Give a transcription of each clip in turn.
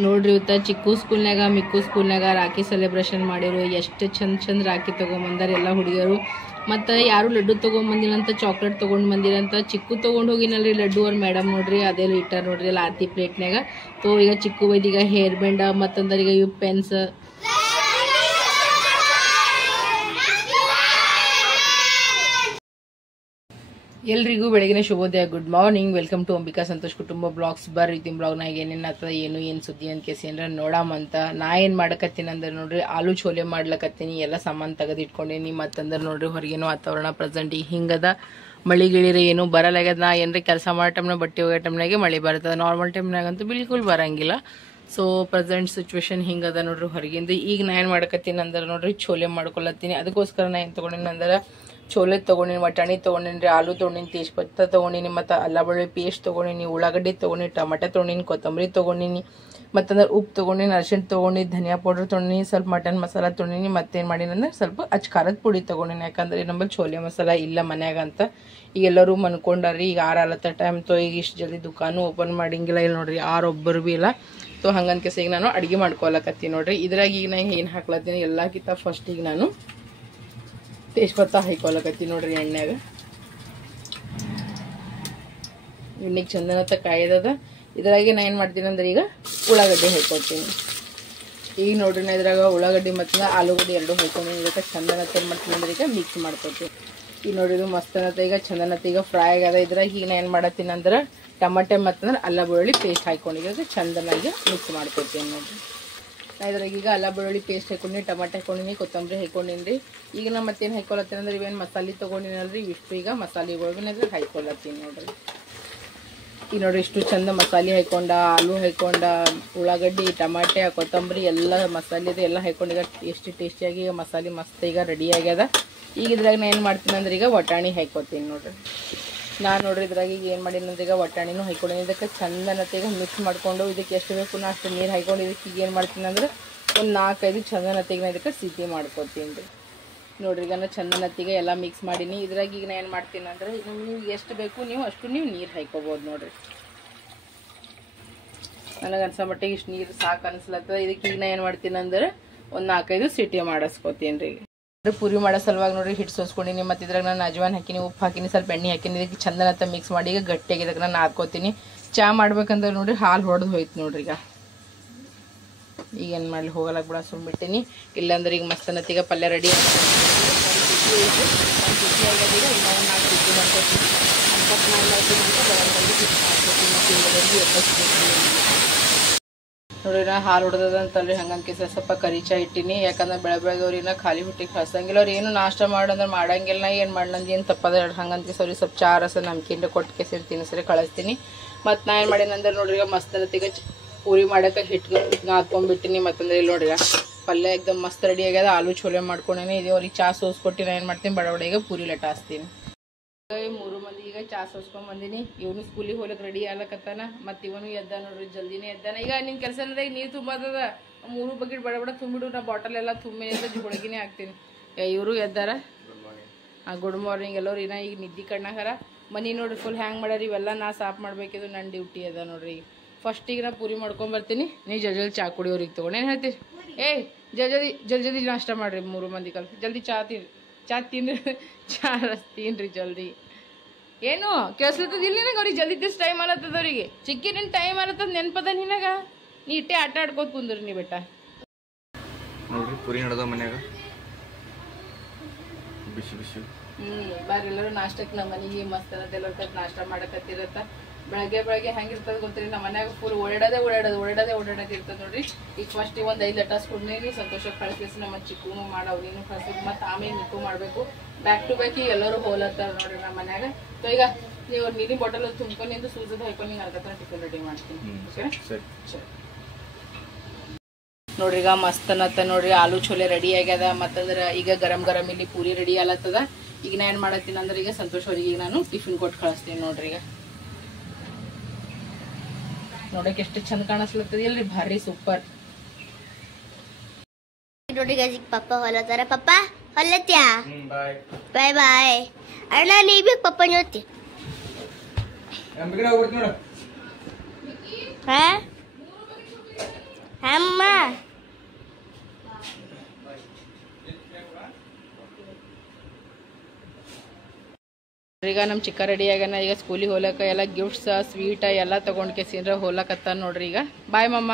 ನೋಡ್ರಿ ಇವತ್ತ ಚಿಕ್ಕು ಸ್ಕೂಲ್ನಾಗ ಮಿಕ್ಕು ಸ್ಕೂಲ್ನಾಗ ರಾಖಿ ಸೆಲೆಬ್ರೇಷನ್ ಮಾಡಿರು. ಎಷ್ಟು ಚಂದ ರಾಖಿ ತೊಗೊಂಬಂದಾರ ಎಲ್ಲ ಹುಡುಗಿಯರು. ಮತ್ತು ಯಾರು ಲಡ್ಡು ತೊಗೊಂಬಂದಿರಂತ ಚಾಕ್ಲೇಟ್ ತೊಗೊಂಡು ಬಂದಿರಂತ. ಚಿಕ್ಕು ತೊಗೊಂಡು ಹೋಗಿನಲ್ರಿ ಲಡ್ಡು ಅವ್ರ ಮೇಡಮ್ ನೋಡ್ರಿ ಅದೇ ಇಟ್ಟಾರ ನೋಡ್ರಿ ಅಲ್ಲಿ ಆರತಿ ಪ್ಲೇಟ್ನಾಗ. ಈಗ ಚಿಕ್ಕು ಬೈದೀಗ ಹೇರ್ ಬ್ಯಾಂಡ ಮತ್ತಂದ್ರೆ ಈಗ ಇವು ಪೆನ್ಸ್ ಎಲ್ರಿಗೂ ಬೆಳಗಿನ ಶುಭೋದಯ. Good morning. Welcome to Ambika Santosh ಕುಟುಂಬ ಬ್ಲಾಗ್ಸ್. ಬರ್ರಿ ಇತ್ತಿನ ಬ್ಲಾಗ್ನಾಗ ಏನೇನು ಆಗ್ತದ ಏನು ಸುದ್ದಿ ಅಂತ ಕೇಸಿ ಏನಾರ ನೋಡಾಮಂತ. ನಾ ಏನು ಮಾಡಕತ್ತೀನಿ ಅಂದ್ರೆ ನೋಡ್ರಿ ಆಲೂ ಛೋಲೆ ಮಾಡ್ಲಕತ್ತೀನಿ. ಎಲ್ಲ ಸಾಮಾನು ತೆಗೆದು ಇಟ್ಕೊಂಡೇನಿ. ಮತ್ತಂದ್ರೆ ನೋಡ್ರಿ ಹೊರಗೇನು ವಾತಾವರಣ ಪ್ರೆಸೆಂಟ್ ಈಗ ಹಿಂಗದ. ಮಳಿ ಗಿಳಿರಿ ಏನು ಬರಲಾಗ್ಯದ. ನಾ ಏನ್ರಿ ಕೆಲಸ ಮಾಡೋ ಟೈಮ್ನಾಗ ಬಟ್ಟೆ ಹೋಗೋ ಟೈಮ್ನಾಗೆ ಮಳೆ ಬರ್ತದೆ. ನಾರ್ಮಲ್ ಟೈಮ್ನಾಗಂತೂ ಬಿಲ್ಕುಲ್ ಬರಂಗಿಲ್ಲ. ಸೊ ಪ್ರೆಸೆಂಟ್ ಸಿಚುವೇಶನ್ ಹಿಂಗದ ನೋಡ್ರಿ ಹೊರಗಿಂದ. ಈಗ ನಾ ಏನು ಮಾಡಕತ್ತೀನಿ ಅಂದ್ರೆ ನೋಡ್ರಿ ಛೋಲೆ ಮಾಡ್ಕೊಳತ್ತೀನಿ. ಅದಕ್ಕೋಸ್ಕರ ನಾ ಏನು ತೊಗೊಂಡಿನಿ ಅಂದ್ರೆ ಛೋಲೆ ತೊಗೊಂಡಿನಿ, ವಟಾಣಿ ತೊಗೊಂಡಿನಿ, ಆಲೂ ತೊಗೊಂಡಿನಿ, ತೇಜ್ಪತ್ತ ತೊಗೊಂಡಿನಿ, ಮತ್ತು ಅಲ್ಲ ಬೆಳ್ಳುಳ್ಳಿ ಪೇಸ್ಟ್ ತೊಗೊಂಡಿನಿ, ಉಳ್ಳಾಗಡ್ಡಿ ತೊಗೊಂಡಿನಿ, ಟೊಮೆಟೊ ತೊಗೊಂಡಿನಿ, ಕೊತ್ತಂಬರಿ ತೊಗೊಂಡಿನಿ, ಮತ್ತಂದ್ರೆ ಉಪ್ಪು ತೊಗೊಂಡಿನಿ, ಅರಿಶಿಣ ತೊಗೊಂಡಿನಿ, ಧನಿಯಾ ಪೌಡರ್ ತೊಗೊಂಡಿನಿ, ಸ್ವಲ್ಪ ಮಟನ್ ಮಸಾಲ ತೊಗೊಂಡಿನಿ. ಮತ್ತೇನು ಮಾಡೀನಿ ಅಂದ್ರೆ ಸ್ವಲ್ಪ ಖಾರದ ಪುಡಿ ತೊಗೊಂಡಿನಿ. ಯಾಕಂದ್ರೆ ನಮ್ಮಲ್ಲಿ ಛೋಲೆ ಮಸಾಲ ಇಲ್ಲ ಮನ್ಯಾಗ ಅಂತ ಈಗ ಎಲ್ಲರೂ ಮನ್ಕೊಂಡಾರ್ರಿ. ಈಗ 6 ಆಲತ್ತ ಟೈಮ್ ತೋ ಈಗ ಇಷ್ಟು ಜಲ್ದಿ ದುಕಾನು ಓಪನ್ ಮಾಡಂಗಿಲ್ಲ. ಇಲ್ಲಿ ನೋಡ್ರಿ 6 ಒಬ್ಬರು ಭೀ ಇಲ್ಲ. ತೋ ಹಂಗಂತ ಕೇಸ ಈಗ ನಾನು ಅಡುಗೆ ಮಾಡ್ಕೊಳಕತ್ತೀನಿ ನೋಡ್ರಿ. ಇದ್ರಾಗ ಈಗ ನಾನು ಏನು ಹಾಕ್ಲತ್ತೀನಿ ಎಲ್ಲಕ್ಕಿಂತ ಫಸ್ಟ್ ಈಗ ನಾನು ತೇಜ್ಪತ್ತ ಹಾಕೊಳಕತ್ತೀನಿ ನೋಡ್ರಿ ಎಣ್ಣೆಗ. ಎಣ್ಣೆಗೆ ಚಂದನತ್ತ ಕಾಯ್ದದ. ಇದ್ರಾಗೆ ನಾ ಏನು ಮಾಡ್ತೀನಿ ಅಂದ್ರೆ ಈಗ ಉಳ್ಳಾಗಡ್ಡಿ ಹಾಕೊಳ್ತೀನಿ. ಈಗ ನೋಡ್ರಿ ನಾ ಇದ್ರಾಗ ಉಳ್ಳಾಗಡ್ಡಿ ಮತ್ತು ಆಲೂಗಡ್ಡೆ ಎರಡು ಹಾಕೊಂಡು ಇದಕ್ಕೆ ಚಂದನತ್ತ ಏನು ಮಾಡ್ತೀನಿ ಅಂದ್ರೆ ಈಗ ಮಿಕ್ಸ್ ಮಾಡ್ಕೊತೀನಿ. ಈಗ ನೋಡ್ರಿ ಇದು ಮಸ್ತನತ್ತ ಈಗ ಚಂದನತ್ತ ಈಗ ಫ್ರೈ ಆಗದ. ಇದ್ರಾಗ ಈಗ ನಾ ಏನು ಮಾಡತ್ತೀನಿ ಅಂದ್ರೆ ಟಮಾಟೆ ಮತ್ತಂದ್ರೆ ಅಲ್ಲ ಬೆಳ್ಳುಳ್ಳಿ ಪೇಸ್ಟ್ ಹಾಕೊಂಡು ಈಗ ಚಂದನಾಗಿ ಮಿಕ್ಸ್ ಮಾಡ್ಕೊತೀನಿ ನೋಡ್ರಿ. ನಾ ಇದ್ರಾಗ ಈಗ ಅಲ್ಲ ಬೆಳ್ಳುಳ್ಳಿ ಪೇಸ್ಟ್ ಹಾಕೊಂಡಿನಿ, ಟಮಾಟೆ ಹಾಕೊಂಡಿನಿ, ಕೊತ್ತಂಬರಿ ಹಾಕೊಂಡಿನಿ ರೀ. ಈಗ ನಾ ಮತ್ತೇನು ಹಾಕೊಳತ್ತೀನಿ ಅಂದ್ರೆ ಇವೇನು ಮಸಾಲೆ ತೊಗೊಂಡಿನಲ್ರಿ ಇಷ್ಟು ಈಗ ಮಸಾಲೆಗಳ್ಗೆ ಇದ್ರಾಗ ಹಾಕೊಳತ್ತೀನಿ ನೋಡ್ರಿ. ಈಗ ನೋಡ್ರಿ ಇಷ್ಟು ಚಂದ ಮಸಾಲೆ ಹಾಕೊಂಡ, ಆಲೂ ಹಾಕೊಂಡ, ಉಳ್ಳಾಗಡ್ಡಿ, ಟಮಾಟೆ, ಕೊತ್ತಂಬರಿ ಎಲ್ಲ ಮಸಾಲೆ ಎಲ್ಲ ಹಾಕೊಂಡು ಈಗ ಎಷ್ಟು ಟೇಸ್ಟಿಯಾಗಿ ಈಗ ಮಸಾಲೆ ಮಸ್ತ್ ಈಗ ರೆಡಿ ಆಗ್ಯದ. ಈಗ ಇದ್ರಾಗ ನಾ ಏನು ಮಾಡ್ತೀನಿ ಅಂದ್ರೆ ಈಗ ವಟಾಣಿ ಹಾಕೋತೀನಿ ನೋಡ್ರಿ. ನಾನು ನೋಡ್ರಿ ಇದ್ರಾಗ ಈಗ ಏನು ಮಾಡೀನಿ ಅಂದ್ರೆ ಈಗ ವಟಾಣಿನೂ ಹಾಕೊಂಡಿನಿ. ಇದಕ್ಕೆ ಚಂದನತ್ತ ಈಗ ಮಿಕ್ಸ್ ಮಾಡಿಕೊಂಡು ಇದಕ್ಕೆ ಎಷ್ಟು ಬೇಕು ನಾ ಅಷ್ಟು ನೀರು ಹಾಕೊಂಡು ಇದಕ್ಕೆ ಈಗ ಏನು ಮಾಡ್ತೀನಿ ಅಂದ್ರೆ ಒಂದು 4-5 ಚಂದನತ್ತಿಗೆ ನಾ ಇದಕ್ಕೆ ಸಿಟಿ ಮಾಡ್ಕೊತೀನಿ ರೀ. ನೋಡ್ರಿ ಈಗ ನಾ ಚಂದನತ್ತಿಗೆ ಎಲ್ಲ ಮಿಕ್ಸ್ ಮಾಡೀನಿ. ಇದ್ರಾಗ ಈಗ ನಾ ಏನು ಮಾಡ್ತೀನಿ ಅಂದ್ರೆ ಈಗ ನೀವು ಎಷ್ಟು ಬೇಕು ನೀವು ಅಷ್ಟು ನೀವು ನೀರು ಹಾಕೋಬೋದು ನೋಡ್ರಿ. ನನಗೆ ಅನ್ಸೋ ಮಟ್ಟಿಗೆ ಇಷ್ಟು ನೀರು ಸಾಕು ಅನ್ಸ್ಲತ್ತದ. ಇದಕ್ಕೆ ಈಗ ನಾ ಏನು ಮಾಡ್ತೀನಿ ಅಂದ್ರೆ ಒಂದು 4-5 ಸಿಟಿ ಮಾಡಿಸ್ಕೊತೀನಿ ರೀ. ಪೂರಿ ಮಾಡೋ ಸಲುವಾಗಿ ನೋಡ್ರಿ ಹಿಟ್ಟು ಸೋಸ್ಕೊಂಡಿನಿ. ಮತ್ತು ಇದ್ರಾಗ ನಾನು ಅಜ್ವಾನ್ ಹಾಕಿನಿ, ಉಪ್ಪು ಹಾಕಿನಿ, ಸ್ವಲ್ಪ ಎಣ್ಣೆ ಹಾಕಿನಿ. ಇದಕ್ಕೆ ಚಂದನತ್ತ ಮಿಕ್ಸ್ ಮಾಡಿ ಈಗ ಗಟ್ಟಿಯಾಗಿ ಇದಕ್ಕೆ ನಾನು ಹಾಕೋತೀನಿ. ಚಾ ಮಾಡ್ಬೇಕಂದ್ರೆ ನೋಡ್ರಿ ಹಾಲು ಹೊಡೆದು ಹೋಯ್ತು ನೋಡ್ರಿ. ಈಗ ಏನು ಮಾಡಲಿ ಹೋಗಲಕ್ಕೆ ಬಿಡ ಸುಮ್ಬಿಟ್ಟಿನಿ. ಇಲ್ಲಾಂದ್ರೆ ಈಗ ಮಸ್ತನತ್ತೀಗ ಪಲ್ಯ ರೆಡಿ ನೋಡ್ರಿ ನಾ ಹಾಲು ಹೊಡೆದಂತಲ್ರಿ ಹಂಗಂಕೆ ಸ್ವಲ್ಪ ಕರಿಚಾ ಇಟ್ಟಿನಿ. ಯಾಕಂದ್ರೆ ಬೆಳಗ್ಗೆ ಅವ್ರಿನ ಖಾಲಿ ಹೊಟ್ಟಿಗೆ ಕಳ್ಸಂಗಿಲ್ಲ. ಅವ್ರು ಏನು ನಾಷ್ಟ ಮಾಡಂದ್ರೆ ಮಾಡಂಗಿಲ್ಲ. ನಾ ಏನು ಮಾಡ್ಲಂದು ಏನು ತಪ್ಪದ ಹಂಗಂತ ಸರಿ ಸ್ವಲ್ಪ ಚಾ ರಸ ನಮ್ಕಿಂದ ಕೊಟ್ಟು ಕೆಸಿರು ತಿನ್ನಿಸ್ರಿ ಕಳಿಸ್ತೀನಿ. ಮತ್ತು ನಾ ಏನು ಮಾಡೀನಂದ್ರೆ ನೋಡ್ರಿ ಈಗ ಮಸ್ತನತ್ತೀಗ ಪೂರಿ ಮಾಡೋಕೆ ಹಿಟ್ಟು ನಾದ್ಕೊಂಡ್ಬಿಟ್ಟಿನಿ. ಮತ್ತಂದ್ರೆ ಇಲ್ಲಿ ನೋಡ್ರಿ ಪಲ್ಯ ಎಕ್ದಮ್ ಮಸ್ತ್ ರೆಡಿ ಆಗ್ಯದ. ಆಲೂ ಛೋಲೆ ಮಾಡ್ಕೊಂಡೇನಿ. ಇದು ಅವ್ರಿಗೆ ಚಾ ಸೋಸ್ಕೊಟ್ಟು ನಾ ಏನು ಮಾಡ್ತೀನಿ ಬಡವಡೆಗೆ ಪೂರಿ ಲಟಾಸ್ತೀನಿ. 3 ಮಂದಿ ಈಗ ಚಾ ಸೋಸ್ಕೊಂಡ್ ಬಂದಿನಿ. ಇವನು ಸ್ಕೂಲಿಗೆ ಹೋಗ್ಲಿಕ್ಕೆ ರೆಡಿ ಆಗ್ಲಕತ್ತಾನ. ಮತ್ತು ಇವನು ಎದ್ದ ನೋಡ್ರಿ ಜಲ್ದಿನೇ ಎದ್ದಾನ. ಈಗ ನಿನ್ನ ಕೆಲಸ ಅಂದ್ರೆ ಈಗ ನೀರು ತುಂಬದ 3 ಬಕೆಟ್ ಬಡ ತುಂಬಿಡು. ನಾ ಬಾಟಲ್ ಎಲ್ಲ ತುಂಬಿ ಹೊಳಗಿನೇ ಹಾಕ್ತೀನಿ. ಇವರು ಎದ್ದಾರ. ಗುಡ್ ಮಾರ್ನಿಂಗ್ ಎಲ್ಲರೂ. ಇನ್ನ ಈಗ ನಿದ್ದೆ ಕಣ್ಣಾಗಾರ. ಮನೆ ನೋಡ್ರಿ ಫುಲ್ ಹ್ಯಾಂಗ್ ಮಾಡ್ಯಾರ. ಇವೆಲ್ಲ ನಾ ಸಾಫ್ ಮಾಡ್ಬೇಕಿದ್ದು ನನ್ನ ಡ್ಯೂಟಿ ಅದ ನೋಡ್ರಿ. ಫಸ್ಟಿಗೆ ನಾ ಪೂರಿ ಮಾಡ್ಕೊಂಬರ್ತೀನಿ. ನೀ ಜಲ್ದಿ ಚಾ ಕುಡಿಯೋರಿಗೆ ತೊಗೊಂಡು ಏನು ಹೇಳ್ತೀರಿ? ಜಲ್ದಿ ನಾಷ್ಟ ಮಾಡ್ರಿ 3 ಮಂದಿ ಕಲ್ತು. ಜಲ್ದಿ ಚಾ ತಿನ್ರಿ ಚಾ ರಸ್ ತಿನ್ರಿ ಜಲ್ದಿ. ಏನು ಕೆಲ್ಸತ್ತದ ಇಲ್ಲ ನಿನಗೆ? ಅವ್ರಿಗೆ ಜಲ್ದಿ ದಿವ್ಸ ಟೈಮ್ ಆಲತ್ತದ. ಅವ್ರಿಗೆ ಚಿಕ್ಕಿ ನಿನ್ನ ಟೈಮ್ ಆಲತ್ತದ ನೆನ್ಪದ ನಿನಗ. ನೀ ಇಟ್ಟೆ ಆಟ ಆಡ್ಕೋತ ಕುಂದ್ರಿ ನೀ ಬೆಟ್ಟ. ನೋಡ್ರಿ ಪೂರಿ ನಡ್ದ ಮನ್ಯಾಗ ಬಿಸಿ ಬಿಸಿ. ಬಾರಿ ಎಲ್ಲರೂ ನಾಷ್ಟಕ್ಕೆ ನಮ್ಮ ಮನೆಗೆ ಮಸ್ತ್ ಅನ್ನೋದೆಲ್ಲ ನಾಷ್ಟ ಮಾಡಕತ್ತಿರತ್ತ. ಬೆಳಗ್ಗೆ ಹೆಂಗಿರ್ತದ ಗೊತ್ತಿರಿ. ನಮ್ಮ ಮನ್ಯಾಗ ಫುಲ್ ಓಡಾಡೋದೇ ಇರ್ತದೆ ನೋಡ್ರಿ. ಈಗ ಫಸ್ಟ್ ಒಂದು 5 ಲಟಾಸ್ ಕುಡ್ನೇನಿ. ಸಂತೋಷಕ್ಕೆ ಕಳಿಸಿ ನಮ್ಮ ಚಿಕ್ಕೂ ಮಾಡೋ ನೀನು ಕಳ್ಸಿ. ಮತ್ತು ಆಮೇಲೆ ನಿಕ್ಕೂ ಮಾಡಬೇಕು. ಬ್ಯಾಕ್ ಟು ಬ್ಯಾಕ್ ಎಲ್ಲರೂ ಹೋಲತ್ತಾರ ನೋಡ್ರಿ ನಮ್ಮ ಮನ್ಯಾಗ. ಸೊ ಈಗ ನೀವು ನೀರಿನ ಬಾಟಲ್ ತುಂಬ್ಕೊಂಡು ಸೂಸದ ಹಾಕೊಂಡು ಹಿಂಗೆ ಅರ್ಧತ್ರ ಟಿಫನ್ ರೆಡಿ ಮಾಡ್ತೀನಿ. ಸರಿ ನೋಡ್ರಿ ಈಗ ಮಸ್ತ್ ಅನ್ನತ್ತ ನೋಡ್ರಿ. ಆಲೂ ಛೋಲೆ ರೆಡಿ ಆಗ್ಯದ. ಮತ್ತಂದ್ರೆ ಈಗ ಗರಂ ಇಲ್ಲಿ ಪೂರಿ ರೆಡಿ ಆಲತ್ತದ. ಈಗ ನಾ ಏನು ಮಾಡತ್ತೀನಿ ಅಂದ್ರೆ ಈಗ ಸಂತೋಷ್ ಅವ್ರಿಗೆ ಈಗ ನಾನು ಟಿಫಿನ್ ಕೊಟ್ಟು ಕಳಿಸ್ತೀನಿ ನೋಡ್ರಿ. ಈಗ ನೋಡಕ್ಕೆ ಎಷ್ಟು ಚಂದ ಕಾಣಿಸ್ಲತ್ತದ ಇಲ್ರಿ. ಭಾರಿ ಸೂಪರ್ ನೋಡಿ ಗಜಿಕ್ ಪಪ್ಪ ಹೊಲತ್ತಾರ. ಪಪ್ಪ ಹೊಲತ್ಯಾ? ಬಾಯ್ ಬಾಯ್ ಅಣ್ಣ. ನೀ ಬೇಕು ಪಪ್ಪ ಜೊತೆ? ನೋಡ್ರಿ ಈಗ ನಮ್ಮ ಚಿಕ್ಕ ರೆಡಿ ಆಗ್ಯಾನ ಈಗ ಸ್ಕೂಲಿಗೆ ಹೋಗ್ಲಕ್ಕ ಎಲ್ಲ ಗಿಫ್ಟ್ಸ್ ಸ್ವೀಟ್ ಎಲ್ಲ ತೊಗೊಂಡು ಕೇಸಿಂದ್ರ ಹೋಗ್ಲಕತ್ತ ನೋಡ್ರಿ ಈಗ ಬಾಯ್ ಮಮ್ಮ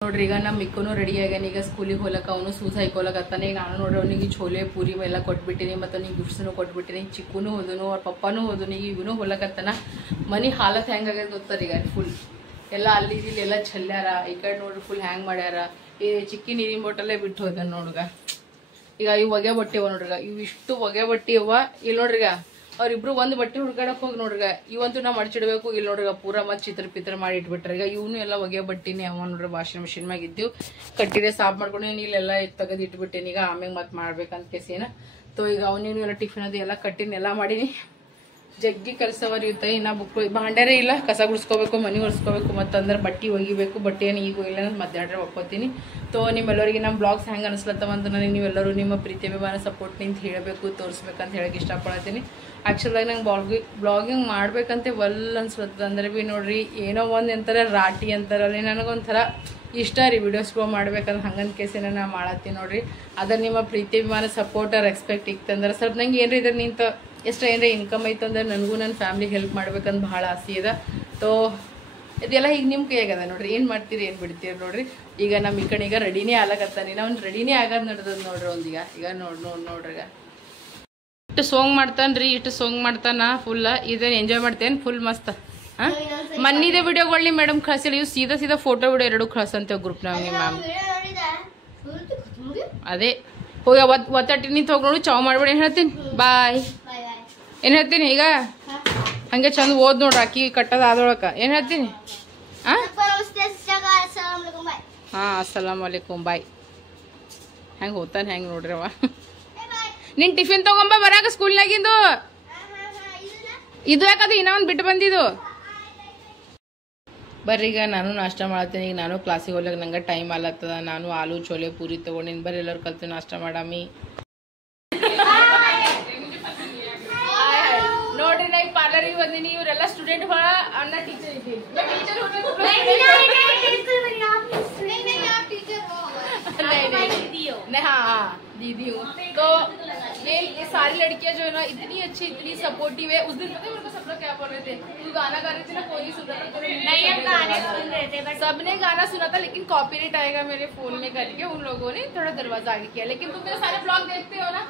ನೋಡ್ರಿ ಈಗ ನಮ್ಮ ಮಿಕ್ಕೂ ರೆಡಿ ಆಗ್ಯಾನ ಈಗ ಸ್ಕೂಲಿಗೆ ಹೋಗ್ಲಕ್ಕ ಅವನು ಸೂಸ್ ಹಾಕೊಳಕತ್ತಾನೆ ಈಗ ನಾನು ನೋಡ್ರಿ ಅವನಿಗೆ ಛೋಲೆ ಪೂರಿ ಎಲ್ಲ ಕೊಟ್ಬಿಟ್ಟಿನಿ ಮತ್ತು ಅವ್ನಿಗೆ ಗಿಫ್ಟ್ಸ್ನು ಕೊಟ್ಬಿಟ್ಟಿನಿ ಚಿಕ್ಕೂ ಹೋದನು ಅವ್ರ ಪಪ್ಪಾನೂ ಹೋದನು ಈಗ ಇವನು ಹೋಗ್ಲಕತ್ತಾನ ಮನೆ ಹಾಲತ್ ಹೆಂಗಾಗ್ಯದ ಗೊತ್ತಾರ ಈಗ ಫುಲ್ ಎಲ್ಲ ಅಲ್ಲಿ ಇಲ್ಲಿ ಎಲ್ಲ ಚೆಲ್ಲಾರ ಈ ಕಡೆ ನೋಡ್ರಿ ಫುಲ್ ಹ್ಯಾಂಗ್ ಮಾಡ್ಯಾರ ಈ ಚಿಕ್ಕಿ ನೀರಿನ ಬಾಟಲ್ಲೇ ಬಿಟ್ಟು ಹೋದ ನೋಡ್ಗ ಈಗ ಇವು ಒಗೆ ಬಟ್ಟೆ ಅವ ನೋಡ್ರಿಗ ಇವು ಇಷ್ಟು ಒಗೆ ಬಟ್ಟೆ ಅವ ಇಲ್ಲಿ ನೋಡ್ರಿಗ ಅವ್ರಿಬ್ರು ಒಂದು ಬಟ್ಟೆ ಹುಡ್ಕಾಡಕ್ ಹೋಗಿ ನೋಡ್ರಿಗ ಇವಂತೂ ನಾ ಮಡ್ಚಿಡ್ಬೇಕು ಇಲ್ಲಿ ನೋಡ್ರಿಗ ಪೂರ ಮತ್ತೆ ಚಿತ್ರ ಮಾಡಿ ಇಟ್ಬಿಟ್ರಿ ಈಗ ಇವನು ಎಲ್ಲ ಒಗೆ ಬಟ್ಟಿನಿ ಅವ ನೋಡ್ರಿ ವಾಷಿಂಗ್ ಮಿಷಿನ್ ಮ್ಯಾಗ ಇದ್ದೀವಿ ಕಟ್ಟಿದೆ ಸಾಫ್ ಮಾಡ್ಕೊಂಡು ಇಲ್ಲೆಲ್ಲ ತೆಗೆದು ಇಟ್ಬಿಟ್ಟೇನಿ ಈಗ ಆಮ್ಯಾಗ ಮತ್ತೆ ಮಾಡ್ಬೇಕಂತ ಕೇಸಿನ ತೋ ಈಗ ಅವನಿಗೂ ಎಲ್ಲ ಟಿಫಿನ್ ಅದು ಎಲ್ಲ ಕಟ್ಟಿನಿ ಎಲ್ಲ ಮಾಡೀನಿ ಜಗ್ಗಿ ಕೆಲಸವರಿ ಇರ್ತಾವೆ ಇನ್ನು ಬುಕ್ ಭಾಂಡಾರೇ ಇಲ್ಲ ಕಸ ಗುಡಿಸ್ಕೋಬೇಕು ಮನೆ ಒರೆಸ್ಕೋಬೇಕು ಮತ್ತಂದ್ರೆ ಬಟ್ಟೆ ಒಗಿಬೇಕು ಬಟ್ಟೆಯನ್ನು ಈಗ ಇಲ್ಲ ಅಂದ್ರೆ ಮಧ್ಯಾಹ್ನ ಒಕ್ಕೋತೀನಿ ತೋ ನಿಮ್ಮೆಲ್ಲರಿಗೆ ನಮ್ಮ ಬ್ಲಾಗ್ಸ್ ಹೆಂಗೆ ಅನಿಸ್ಲತ್ತವಂತ ನನಗೆ ನೀವೆಲ್ಲರೂ ನಿಮ್ಮ ಪ್ರೀತಿ ಅಭಿಮಾನ ಸಪೋರ್ಟ್ ನಿಂತ ಹೇಳಬೇಕು ತೋರಿಸ್ಬೇಕಂತ ಹೇಳಕ್ಕೆ ಇಷ್ಟಪಡ್ತೀನಿ ಆ್ಯಕ್ಚುಲಾಗಿ ನಂಗೆ ಬ್ಲಾಗಿಂಗ್ ಮಾಡ್ಬೇಕಂತೆ ಅನ್ಸ್ಲತ್ತದ ಅಂದ್ರೆ ಭೀ ನೋಡ್ರಿ ಏನೋ ಒಂದು ಅಂತಾರೆ ರಾಟಿ ಅಂತಾರಲ್ಲಿ ನನಗೊಂಥರ ಇಷ್ಟ ರೀ ವಿಡಿಯೋಸ್ ಗ್ರೋ ಮಾಡ್ಬೇಕಂದ್ರೆ ಹಂಗಂತ ಕೇಸಿನ ನಾ ಮಾಡತ್ತೀನಿ ನೋಡ್ರಿ ಅದ್ರ ನಿಮ್ಮ ಪ್ರೀತಿ ಅಭಿಮಾನ ಸಪೋರ್ಟ್ ರೆಸ್ಪೆಕ್ಟ್ ಇತ್ತಂದ್ರೆ ಸ್ವಲ್ಪ ನಂಗೆ ಏನ್ರಿ ಇದ್ರೆ ನಿಂತ ಎಷ್ಟು ಏನಾರ ಇನ್ಕಮ್ ಐತೆ ಅಂದ್ರೆ ನನಗೂ ನನ್ನ ಫ್ಯಾಮಿಲಿಗೆ ಹೆಲ್ಪ್ ಮಾಡ್ಬೇಕಂತ ಭಾಳ ಆಸೆ ಇದೆ ತೋ ಇದೆಲ್ಲ ಈಗ ನಿಮ್ಮ ಕೈಯಾಗದ ನೋಡ್ರಿ ಏನು ಮಾಡ್ತೀರಿ ಏನು ಬಿಡ್ತೀರಿ ನೋಡ್ರಿ ಈಗ ನಮ್ಮ ಈ ಕಡೆ ಈಗ ರೆಡಿನೇ ಆಗ್ಲಕತ್ತಾನೆ ಅವ್ನು ರೆಡಿನೇ ಆಗೋದು ನಡೆದದ ನೋಡ್ರಿ ಒಂದೀಗ ಈಗ ನೋಡ್ರಿ ಇಷ್ಟು ಸಾಂಗ್ ಮಾಡ್ತಾನ್ರಿ ಇಷ್ಟು ಸಾಂಗ್ ಮಾಡ್ತಾನ ಫುಲ್ ಇದೇನು ಎಂಜಾಯ್ ಮಾಡ್ತೇನೆ ಫುಲ್ ಮಸ್ತ್ ಹಾಂ ಮನ್ನಿದೆ ವಿಡಿಯೋಗಳನ್ನ ಮೇಡಮ್ ಕಳ್ಸಿಲ್ಲ ಇವು ಸೀದಾ ಫೋಟೋ ವಿಡಿಯೋ ಎರಡು ಕಳ್ಸಂತೇವೆ ಗ್ರೂಪ್ನಾಗ ನಿಮ್ಮ ಮ್ಯಾಮ್ ಅದೇ ಹೋಗ ಒತ್ತಟ್ಟಿನಿ ಹೋಗಿ ನೋಡು ಚಾವ್ ಮಾಡ್ಬೇಡಿ ಏನು ಹೇಳ್ತೀನಿ ಬಾಯ್ ಏನು ಹೇಳ್ತೀನಿ ಈಗ ಹಂಗೆ ಚಂದ ಓದ್ ನೋಡ್ರಿ ಅಕ್ಕಿ ಕಟ್ಟದ ಆದೊಳಕ ಏನು ಹೇಳ್ತೀನಿ ಹಾಂ ಅಸ್ಸಲಾಮ್ ಅಲೈಕುಮ್ ಬಾಯ್ ಹೆಂಗೆ ಹೋಗ್ತಾನೆ ಹೆಂಗೆ ನೋಡ್ರಿ ಅವ ನಿನ್ ಟಿಫಿನ್ ತಗೊಂಬ ಬರಾಕ ಸ್ಕೂಲ್ನಾಗಿಂದು ಇದು ಯಾಕದು ಇನ್ನೂ ಒಂದು ಬಿಟ್ಟು ಬಂದಿದ್ದು ಬರ್ರಿ ಈಗ ನಾನು ನಾಷ್ಟ ಮಾಡ್ತೀನಿ ಈಗ ನಾನು ಕ್ಲಾಸಿಗೆ ಹೋಗ್ಲಿಕ್ಕೆ ನಂಗೆ ಟೈಮ್ ಆಗ್ಲತ್ತದ ನಾನು ಆಲೂ ಚೋಲೆ ಪೂರಿ ತೊಗೊಂಡಿನಿ ಬರ್ರಿ ಎಲ್ಲರೂ ಕಲ್ತು ನಾಷ್ಟ ಮಾಡಾಮಿ ನೋಡ್ರಿ ನಾ ಈಗ ಪಾರ್ಲರಿಗೆ ಬಂದಿನಿ ಇವರೆಲ್ಲ ಸ್ಟೂಡೆಂಟ್ ಹೊಳ ಅಣ್ಣ ಟೀಚರ್ ಇದ್ದೀನಿ हाँ दीदी हूँ तो ये सारी लड़कियां जो है ना इतनी अच्छी इतनी सपोर्टिव है उस दिन पता है मेरे को सब लोग क्या बोल रहे थे तू गाना गा रही थी ना कोई सुन रहा था नहीं हम गाने सुन रहे थे बट सबने गाना सुना था लेकिन कॉपीराइट आएगा मेरे फोन में करके उन लोगों ने थोड़ा दरवाजा आगे किया लेकिन तुम मेरे सारे ब्लॉग देखते हो ना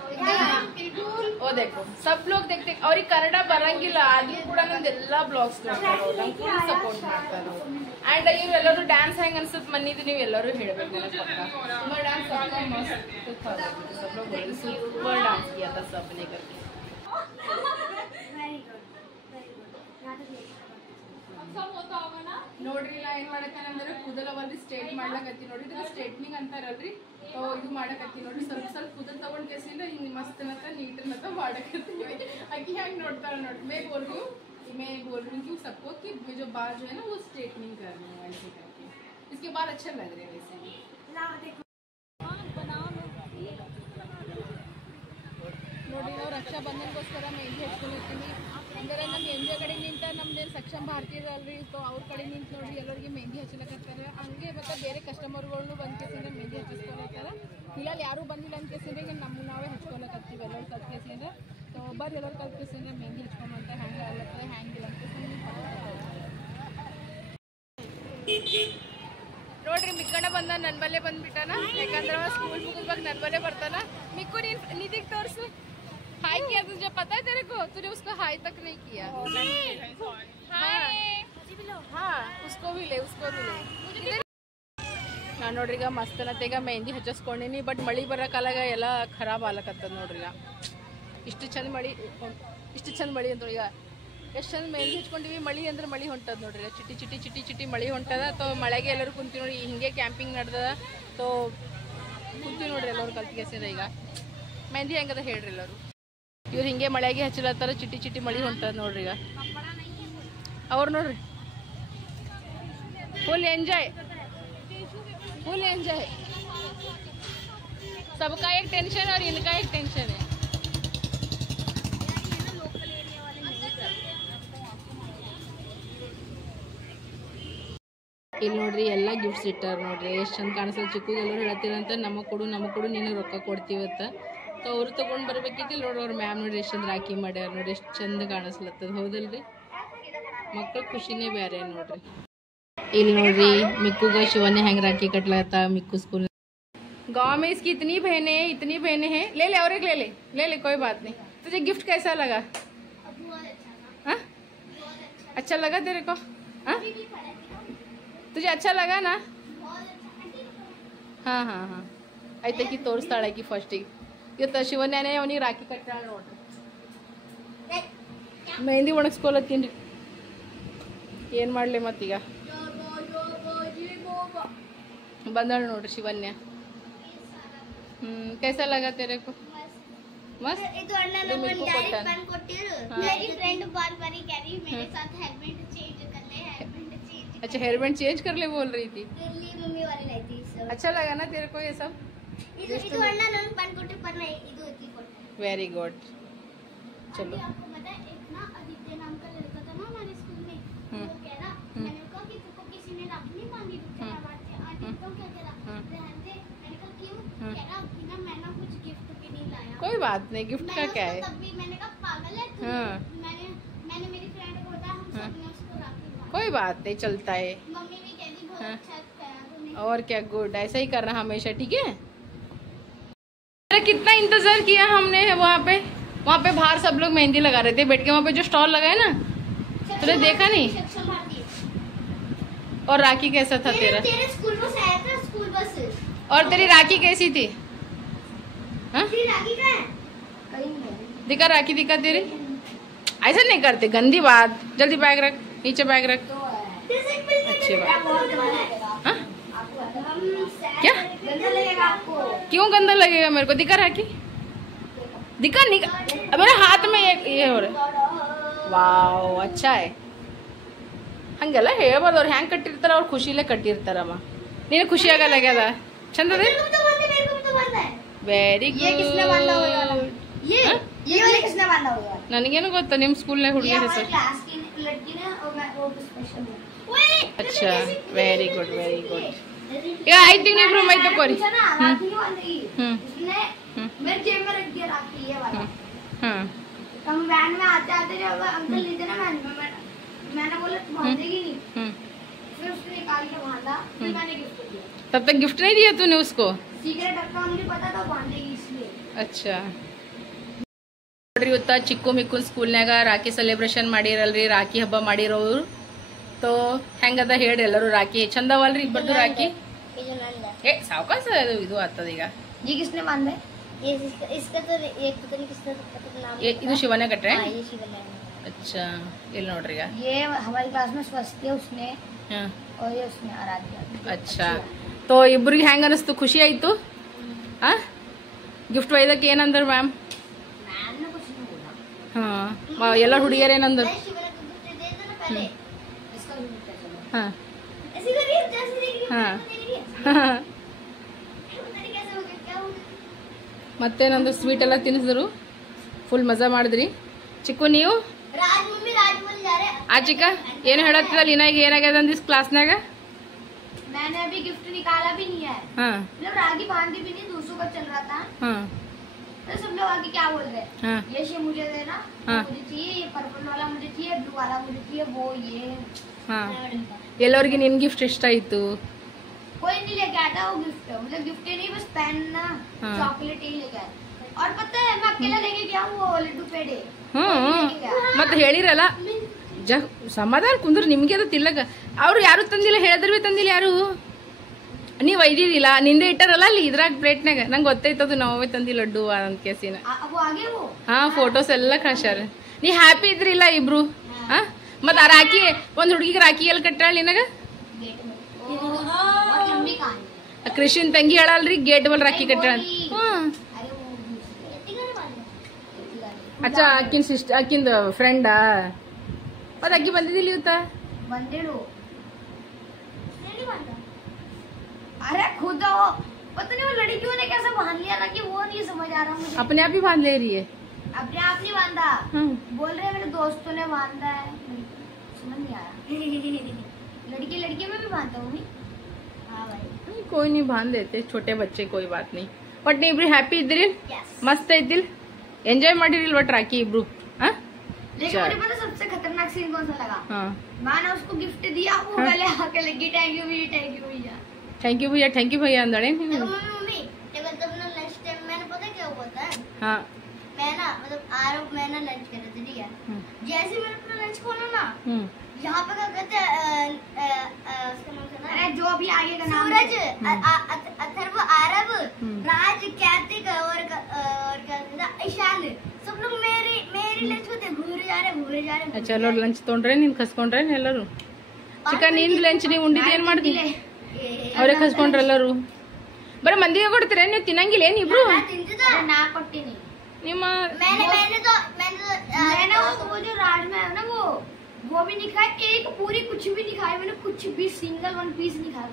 वो देखो सब लोग देखते और ये कन्नಡ ಬರಂಗಿಲ್ಲ ಆದ್ರೂ ಕೂಡ ನಂದೆಲ್ಲ ಬ್ಲಾಗ್ಸ್ ನೋಡ್ತಾರೆ ಫುಲ್ ಸಪೋರ್ಟ್ ಮಾಡ್ತಾರೆ ಅಂಡ್ ಇವರೆಲ್ಲರೂ ಡ್ಯಾನ್ಸ್ ಹೆಂಗ್ ಅನ್ಸುತ್ತೆ ಮನ್ನಿದು ನೀವು ಎಲ್ಲರೂ ಹೇಳ್ಬೇಕು ನನಗೆ ಪಕ್ಕ ತುಂಬಾ ಡ್ಯಾನ್ಸ್ मस्त था सब लोग बोले सुपर डांस किया था सबने करके ನೋಡ್ರಿ ಇಲ್ಲ ಏನ್ ಮಾಡತ್ತೇನೆ ಅಂದ್ರೆ ಕೂದಲ ಒಂದು ಸ್ಟ್ರೇಟ್ ಮಾಡ್ಲಕತ್ತಿ ನೋಡ್ರಿ ಇದನ್ನ ಸ್ಟ್ರೇಟ್ನಿಂಗ್ ಅಂತಾರಲ್ರಿ ಇದು ಮಾಡಕತ್ತಿ ನೋಡ್ರಿ ಸ್ವಲ್ಪ ಕೂದಲು ತಗೊಂಡ್ ಕೇಸಿಂದ ಹಿಂಗ್ ಮಸ್ತ್ ನತ್ತ ನೀಟ್ ನತ್ತ ಮಾಡಕತ್ತೀವಿ ಅಕ್ಕಿ ಹೆಂಗ್ ನೋಡ್ತಾರ ನೋಡ್ರಿ मैं बोल रही हूँ कि सबको कि जो बाल जो है ना वो स्ट्रेटनिंग करनी है ऐसे करके इसके बाल अच्छे लग रहे हैं वैसे ನೋಡಿ ನಾವು ರಕ್ಷಾ ಬಂಧನಗೋಸ್ಕರ ಮೆಹಂದಿ ಹಚ್ಕೊಂಡಿರ್ತೀವಿ ಅಂದರೆ ನಮ್ಮ ಎಂಜೆ ಕಡೆ ನಿಂತ ನಮ್ದೇನು ಸಕ್ಷಮ ಭಾರತೀಯರಲ್ರಿ ಸೊ ಅವ್ರ ಕಡೆ ನಿಂತು ನೋಡಿ ಎಲ್ಲರಿಗೆ ಮೆಹಂದಿ ಹಚ್ಚಲಕತ್ತಾರೆ ಹಂಗೆ ಮತ್ತು ಬೇರೆ ಕಸ್ಟಮರ್ಗಳು ಬಂದ ಕೇಸಿಂದ ಮೆಹಂದಿ ಹಚ್ಚಿಸ್ಕೊಳತ್ತಾರೆ ಇಲ್ಲ ಯಾರೂ ಬಂದಿಲ್ಲ ಅಂತ ಕೇಸಿಂದ್ರೆ ನಾವೇ ಹಚ್ಕೊಳಕತ್ತೀವಿ ಎಲ್ಲರೂ ಕಲ್ತು ಕೇಸಿಂದ ಸೊ ಬರ್ರಿ ಎಲ್ಲರೂ ಕಲ್ತು ಕೇಸಿಂದ ಮೆಹಂದಿ ಹಚ್ಕೊಂಬಂತ ಹೆಂಗೆ ಆಗ್ಲತ್ತದೆ ಹ್ಯಾಂಗಿಲ್ಲ ಅಂತ ನೋಡ್ರಿ ಮಿಕ್ಕಣ್ಣ ಬಂದ ನನ್ನ ಬಲ್ಲೇ ಬಂದ್ಬಿಟ್ಟಾನ ಯಾಕಂದ್ರೆ ಸ್ಕೂಲ್ ಮುಗಿದ್ವಾಗ ನನ್ನ ಬಲ್ಲೇ ಬರ್ತಾನ मिक्कू निधिक तोर्स हाय किया तुझे पता है तेरे को तूने उसको हाय तक नहीं किया हाँ उसको भी ले ನಾನು ನೋಡ್ರಿ ಈಗ ಮಸ್ತನತೆಗ ಮೆಹಂದಿ ಹಚ್ಚಿಸ್ಕೊಂಡಿನಿ ಬಟ್ ಮಳಿ ಬರೋ ಕಾಲಾಗ ಎಲ್ಲ ಖರಾಬ್ ಆಗ್ಲಕತ್ತದ ನೋಡ್ರಿ ಈಗ ಇಷ್ಟು ಚಂದ ಮಳಿ ಅಂತ ಈಗ ಎಷ್ಟು ಚಂದ ಮೆಹಂದಿ ಹಚ್ಕೊಂಡಿವಿ ಮಳಿ ಅಂದ್ರೆ ಮಳಿ ಹೊಂಟದ ನೋಡ್ರಿ ಚಿಟಿ ಮಳಿ ಹೊಂಟದ ತೋ ಮಳೆಗೆ ಎಲ್ಲರೂ ಕುಂತೀವಿ ನೋಡಿ ಹಿಂಗೆ ಕ್ಯಾಂಪಿಂಗ್ ನಡೆದದ ತೋ ಕುಂತೀವಿ ನೋಡ್ರಿ ಎಲ್ಲರೂ ಕಲ್ತಿಗೆಸಿರ ಈಗ ಮೆಹಂದಿ ಹೆಂಗದ ಹೇಳ್ರಿ ಎಲ್ಲರೂ ಇವ್ರು ಹಿಂಗೆ ಮಳೆಗೆ ಹಚ್ಚಲತ್ತಾರ ಚಿಟಿ ಮಳಿ ಹೊಂಟದ ನೋಡ್ರಿ ಈಗ ಅವ್ರು ನೋಡ್ರಿ फुल एंजॉय सबका एक टेंशन और इनका एक टेंशन है ಇಲ್ಲಿ ನೋಡ್ರಿ ಎಲ್ಲ ಗಿಫ್ಟ್ಸ್ ಇಟ್ಟಾರ ನೋಡ್ರಿ ಎಷ್ಟು ಚಂದ ಕಾಣಿಸ್ತದೆ ಚಿಕ್ಕಗೆಲ್ಲರೂ ಹೇಳ್ತೀರಂತ ನಮಗೆ ಕೊಡು ನೀನು ರೊಕ್ಕ ಕೊಡ್ತೀವತ್ತ ಸೊ ಅವರು ತಗೊಂಡ್ ಬರ್ಬೇಕಿತ್ತು ನೋಡ್ರಿ. ಅವ್ರ ಮ್ಯಾಮ್ ನೋಡಿ ಎಷ್ಟು ಚಂದ ರಾಖಿ ಮಾಡ್ಯಾರ ನೋಡಿ, ಎಷ್ಟು ಚಂದ ಕಾಣಿಸ್ಲತ್ತದ ಹೌದಲ್ರಿ. ಮಕ್ಕಳ ಖುಷಿನೇ ಬೇರೆ ನೋಡ್ರಿ. ಇಲ್ಲಿ ನೋಡ್ರಿ ಮಿಕ್ಕುಗ ಶಿವನ್ನೇ ಹೆಂಗ್ ರಾಖಿ ಕಟ್ಲತ್ತ. ಮಿಕ್ಕು स्कूल गाँव में इसकी इतनी बहनें हैं. ले ले और एक ले ले कोई बात नहीं. तुझे गिफ्ट कैसा लगा? हाँ अच्छा लगा तेरे को? हाँ तुझे अच्छा लगा ना? हाँ हाँ हाँ ಐತಕಿ ತೋರಿಸ್ತಾಳಕಿ ಫಸ್ಟಿಗೆ. ಇವತ್ತು ಶಿವನ್ಯಾನೇ ಅವನಿಗೆ ರಾಖಿ ಕಟ್ಟಾಳ ನೋಡ್ರಿ. ಮೆಹಂದಿ ಒಣಗಿಸ್ಕೊಳತ್ತೀನಿ. ಏನು ಮಾಡಲಿ ಮತ್ತೀಗ ಬಂದಾಳ ನೋಡ್ರಿ ಶಿವನ್ಯ. कैसा लगा तेरे को? मस्त. ಇದು ಅಣ್ಣ ನಮ್ಮ ಡೈರೆಕ್ಟ್ ಪೆನ್ ಕೊಟ್ಟಿರು. मेरी फ्रेंड बार-बार कह रही मेरे साथ हेयरबैंड चेंज कर ले, हेयरबैंड चेंज. अच्छा हेयर बैंड चेंज कर ले बोल रही थी. दिल्ली मम्मी वाली लाई थी सब. अच्छा लगा ना तेरे को ये सब? ಇದು ಅಣ್ಣ ನನ್ನ ಪೆನ್ ಕೊಟ್ಟಿ पर नहीं ಇದು इतनी ಕೊಟ್ಟಿ. Very good. चलो आपको पता है एक ना आदित्य नाम का लड़का था ना हमारे स्कूल में. वो कह रहा मैंने कहा कि तुमको किसी ने राखी नहीं बांधी तो क्या बात है? आदित्य तो क्या कह रहा रहने दे. मैंने कहा क्यों? कह रहा कि ना मैं ना कुछ गिफ्ट भी नहीं लाया. कोई बात नहीं, गिफ्ट का क्या है. तब भी मैंने कहा पागल है तू. मैंने मेरी फ्रेंड को बताया हम सबने उसको राखी बांधी. कोई बात नहीं, चलता है. मम्मी भी कहती बहुत अच्छा किया तूने. और क्या, गुड. ऐसा ही करना हमेशा, ठीक है. कितना इंतजार किया हमने वहाँ पे बाहर सब लोग मेहंदी लगा रहे थे बैठ के. वहाँ पे जो स्टॉल लगा है ना, तूने देखा नहीं? और राखी कैसा था तेरा? तेरे स्कूल बस आया था, स्कूल बस. और तेरी राखी कैसी थी? हाँ तेरी राखी कहाँ है? कहीं नहीं. दिखा राखी, दिखा तेरी. ऐसा नहीं करते, गंदी बात. जल्दी बैग रख, नीचे बैग रख. अच्छी बात. हाँ? क्या गंदा लगेगा आपको. क्यों गंदा लगेगा मेरे को? दिखा राखी, दिखा नहीं. अब मेरे हाथ में ये हो रहा. ವಾವ್ अच्छा है. ಹಂಗೆಲ್ಲ ಹೇಳ್ಬಾರ್ದು. ಅವ್ರು ಹೆಂಗೆ ಕಟ್ಟಿರ್ತಾರ ಅವ್ರು ಖುಷಿಲೇ ಕಟ್ಟಿರ್ತಾರಮ್ಮ. ನೀನು ಖುಷಿ ಆಗಲ್ಲ ಆಗ್ಯದ? ಚಂದದೆ. Very good. ನನಗೇನು ಗೊತ್ತಾ ನಿಮ್ಮ ಸ್ಕೂಲ್ನಾಗ ಹುಡುಗಿ ಹೆಸರು? अच्छा वेरी गुड वेरी गुड. ಈಗ ಆಯ್ತು ನೀವು ರೂಮ್ ಆಯ್ತು ಕೋರಿ. मेरे जेब में रख दिया राखी ये वाला. हाँ हम वैन में आते आते जब अंकल लेते ना मैंने बोला तू बांधेगी नहीं. फिर उसने निकाल के बांधा. फिर मैंने गिफ्ट दिया. तब तक गिफ्ट नहीं दिया तूने उसको? सीक्रेट रखा मुझे पता था बांधेगी इसलिए. अच्छा ನೋಡ್ರಿ, ಇವತ್ತ ಚಿಕ್ಕು ಮಿಕ್ಕುನ್ ಸ್ಕೂಲ್ನಾಗ ರಾಖಿ ಸೆಲೆಬ್ರೇಷನ್ ಮಾಡಿರಲ್ರಿ, ರಾಖಿ ಹಬ್ಬ ಮಾಡಿರೋರು. तो ಹೆಂಗದ ಹೇಳಿ ಎಲ್ಲರೂ. ರಾಖಿ ಚಂದವಲ್ರಿ ಇಬ್ಬರದು ರಾಖಿ? ಏ ಸಾವಕಾಶ ಇದು ಆಗ್ತದ ಈಗ. ये किसने बांधा है? ये इसका तो एक पता नहीं किसने नाम. ಇದು ಶಿವನೇ ಕಟ್ರೆ? हां ये शिवने. अच्छा ಇಲ್ಲಿ ನೋಡ್ರಿ ಈಗ. ये हमारी क्लास में स्वस्ति है उसने. हां और ये उसने आराध्या. अच्छा तो ಇಬ್ಬರಿಗೆ ಹೆಂಗ ಅನಿಸ್ತು? ಖುಷಿ ಆಯ್ತು? ಆ ಗಿಫ್ಟ್ ಒಯ್ದಕ್ಕೆ ಏನಂದ್ರು ಮ್ಯಾಮ್? मैम ने कुछ नहीं बोला. ಹಾಂ ಎಲ್ಲ ಹುಡುಗಿಯರು ಏನಂದ್ರು? शिवने को गिफ्ट दे देना पहले. इसका भी गिफ्ट चलो. ಹಾಂ ऐसे करिए जैसे देख रही हाँ. है. कैसे हो गया क्या हो? ಮತ್ತೇನಂದ್ರು? ಸ್ವೀಟ್ ಎಲ್ಲ ತಿನ್ನಿಸಿದ್ರು, ಫುಲ್ ಮಜಾ ಮಾಡಿದ್ರಿ. ಚಿಕ್ಕು ನೀವು राज मम्मी राज बोल जा रहे. ಆಚಿಕ ಏನು ಹೇಳತ್ತಿಲ್ಲ? ಲೀನಾಗ ಏನಾಗ್ಯದ ಅಂದಿಸ್ ಕ್ಲಾಸ್ನಾಗ? मैंने अभी गिफ्ट निकाला भी नहीं है. ಹಾಂ मतलब रागी बांधी भी नहीं, दूसरों का चल रहा था. ಹಾಂ तो सब लोग आगे क्या बोल रहे हैं? ಹಾಂ ये शेर मुझे देना. हाँ. मुझे चाहिए ये पर्पल वाला, मुझे चाहिए ब्लू वाला, मुझे चाहिए वो ये. ಹಾಂ ಎಲ್ಲರಿಗೆ ನಿನ್ ಗಿಫ್ಟ್ ಇಷ್ಟ ಆಯ್ತು? कोई नहीं लेके आता वो गिफ्ट. मतलब गिफ्ट नहीं, बस पेन ना हाँ. चॉकलेट ही लेके आया. और पता है मैं अकेला लेके गया हूँ वो लड्डू पेड़े. ಮತ್ತೆ ಹೇಳಿರಲ್ಲ ಸಮಾಧಾನ ಕುಂದ್ರ. ನಿಮ್ಗೆ ಅದು ತಿಲ್ಲಕ ಅವ್ರು ಯಾರು ತಂದಿಲ್ಲ, ಹೇಳಿದ್ರು ತಂದಿಲ್ಲ ಯಾರು. ನೀವ್ ಒಯ್ದಿದಿಲ್ಲ, ನಿಂದೆ ಇಟ್ಟಾರಲ್ಲ ಅಲ್ಲಿ ಇದ್ರಾಗ ಪ್ಲೇಟ್ನಾಗ. ನಂಗೆ ಗೊತ್ತೈತದು ನಾವೇ ತಂದಿ ಲಡ್ಡು ಅಂತ ಕೇಸಿನ. वो आगे वो. ಹಾ ಫೋಟೋಸ್ ಎಲ್ಲ ಕಳ್ಸ್ಯಾರ. ನೀ ಹ್ಯಾಪಿ ಇದ್ರಿಲ್ಲ ಇಬ್ರು? ಹಾ ಮತ್ ಆ ರಾಖಿ ಒಂದ್ ಹುಡುಗಿಗೆ ರಾಖಿ ಎಲ್ಲಿ ಕಟ್ಟಾಳ ನಿನಗ? बहुत लंबी कहानी. ಕೃಷ್ಣನ್ ತಂಗಿ ಹೇಳಲ್ರಿ ಗೇಟ್ ಬಲ್ ರಾಖಿ ಕಟ್ಟಾಳ. ಹಾ अरे वो ಅಚ್ಚಾ ಅಕ್ಕಿನ ಸಿಸ್ಟರ್, ಅಕ್ಕಿಂದ ಫ್ರೆಂಡಾ? ಮತ್ ಅಕ್ಕಿ ಬಂದಿದ್ದಿಲ್ಲ ಇವತ್ತ? बंदेड़ो. अरे खुद हो. पता नहीं वो लड़कियों ने कैसे बांध लिया ना कि वो नहीं समझ आ रहा मुझे. अपने आप ही बांध ले रही है? अपने आप नहीं बांधा. बोल रहे हैं मेरे दोस्तों ने बांधा है. समझ नहीं आ रहा. लड़की लड़की में भी बांधता हूँ नहीं. हाँ भाई कोई नहीं, बांध देते छोटे बच्चे, कोई बात नहीं. ಒಟ್ ನೀ ಇಬ್ರು ಹ್ಯಾಪಿ ಇದ್ರಿ ಮಸ್ತ್ ಐತಿಲ್ ಎಂಜಾಯ್ ಮಾಡಿರಿಲ್ ಒಟ್ ರಾಖಿ ಇಬ್ರು लेकिन मुझे पता सबसे खतरनाक सीन कौन सा लगा मैंने उसको गिफ्ट दिया वो गले आके लगी थैंक यू भैया थैंक यू भैया अंदर मम्मी देखो तब ना लंच टाइम मैंने पता क्या हुआ था हाँ मैं ना मतलब आरव मैं ना लंच कर रही थी ठीक है जैसे मैंने अपना लंच खोला ना यहाँ पे क्या कहते हैं उसका नाम क्या अरे जो अभी आगे का नाम सूरज अथर्व आरव राज कार्तिक और क्या ईशान सब लोग मेरी लंच होते घूरे जा रहे ಚಲೋ ಲಂಚ್ ತೊಗೊಂಡ್ರೆ ನೀನ್ ಕಸ್ಕೊಂಡ್ರೆ ಎಲ್ಲರೂ ಚಿಕನ್ ನಿಂದ್ ಲಂಚ್ ನೀವು ಉಂಡಿದ್ ಏನ್ ಮಾಡ್ದಿ ಅವ್ರೆ ಕಸ್ಕೊಂಡ್ರ ಎಲ್ಲರೂ ಬರೀ ಮಂದಿಗೆ ಕೊಡ್ತೀರ ನೀವು ತಿನ್ನಂಗಿಲ್ಲ ಏನ್ ಇಬ್ರು ನಾ ಕೊಟ್ಟಿನಿ ನಿಮ್ಮ मैंने वो जो राजमा है ना वो भी नहीं खाया एक पूरी कुछ भी नहीं खाया मैंने कुछ भी सिंगल वन पीस नहीं खाया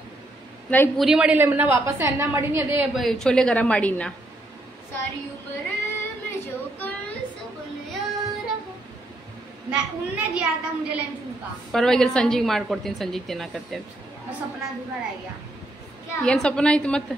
ನಾ ಈಗ ಪೂರಿ ಮಾಡಿಲ್ಲ ನಾ ವಾಪಸ್ ಅನ್ನ ಮಾಡೀನಿ ಅದೇ ಚೋಲೆ ಗರಂ ಮಾಡೀನಿ ನಾ सारी उम्र में जो कर सपने रहा मैं उनने दिया था मुझे लंच उनका ಪರವಾಗಿಲ್ಲ ಸಂಜಿಗೆ ಮಾಡ್ಕೊಡ್ತೀನಿ ಸಂಜಿಗೆ ತಿನ್ನಕತ್ತೆ ಅಂತ बस सपना अधूरा रह गया ಏನ್ ಸಪನ ಆಯ್ತು ಮತ್ತೆ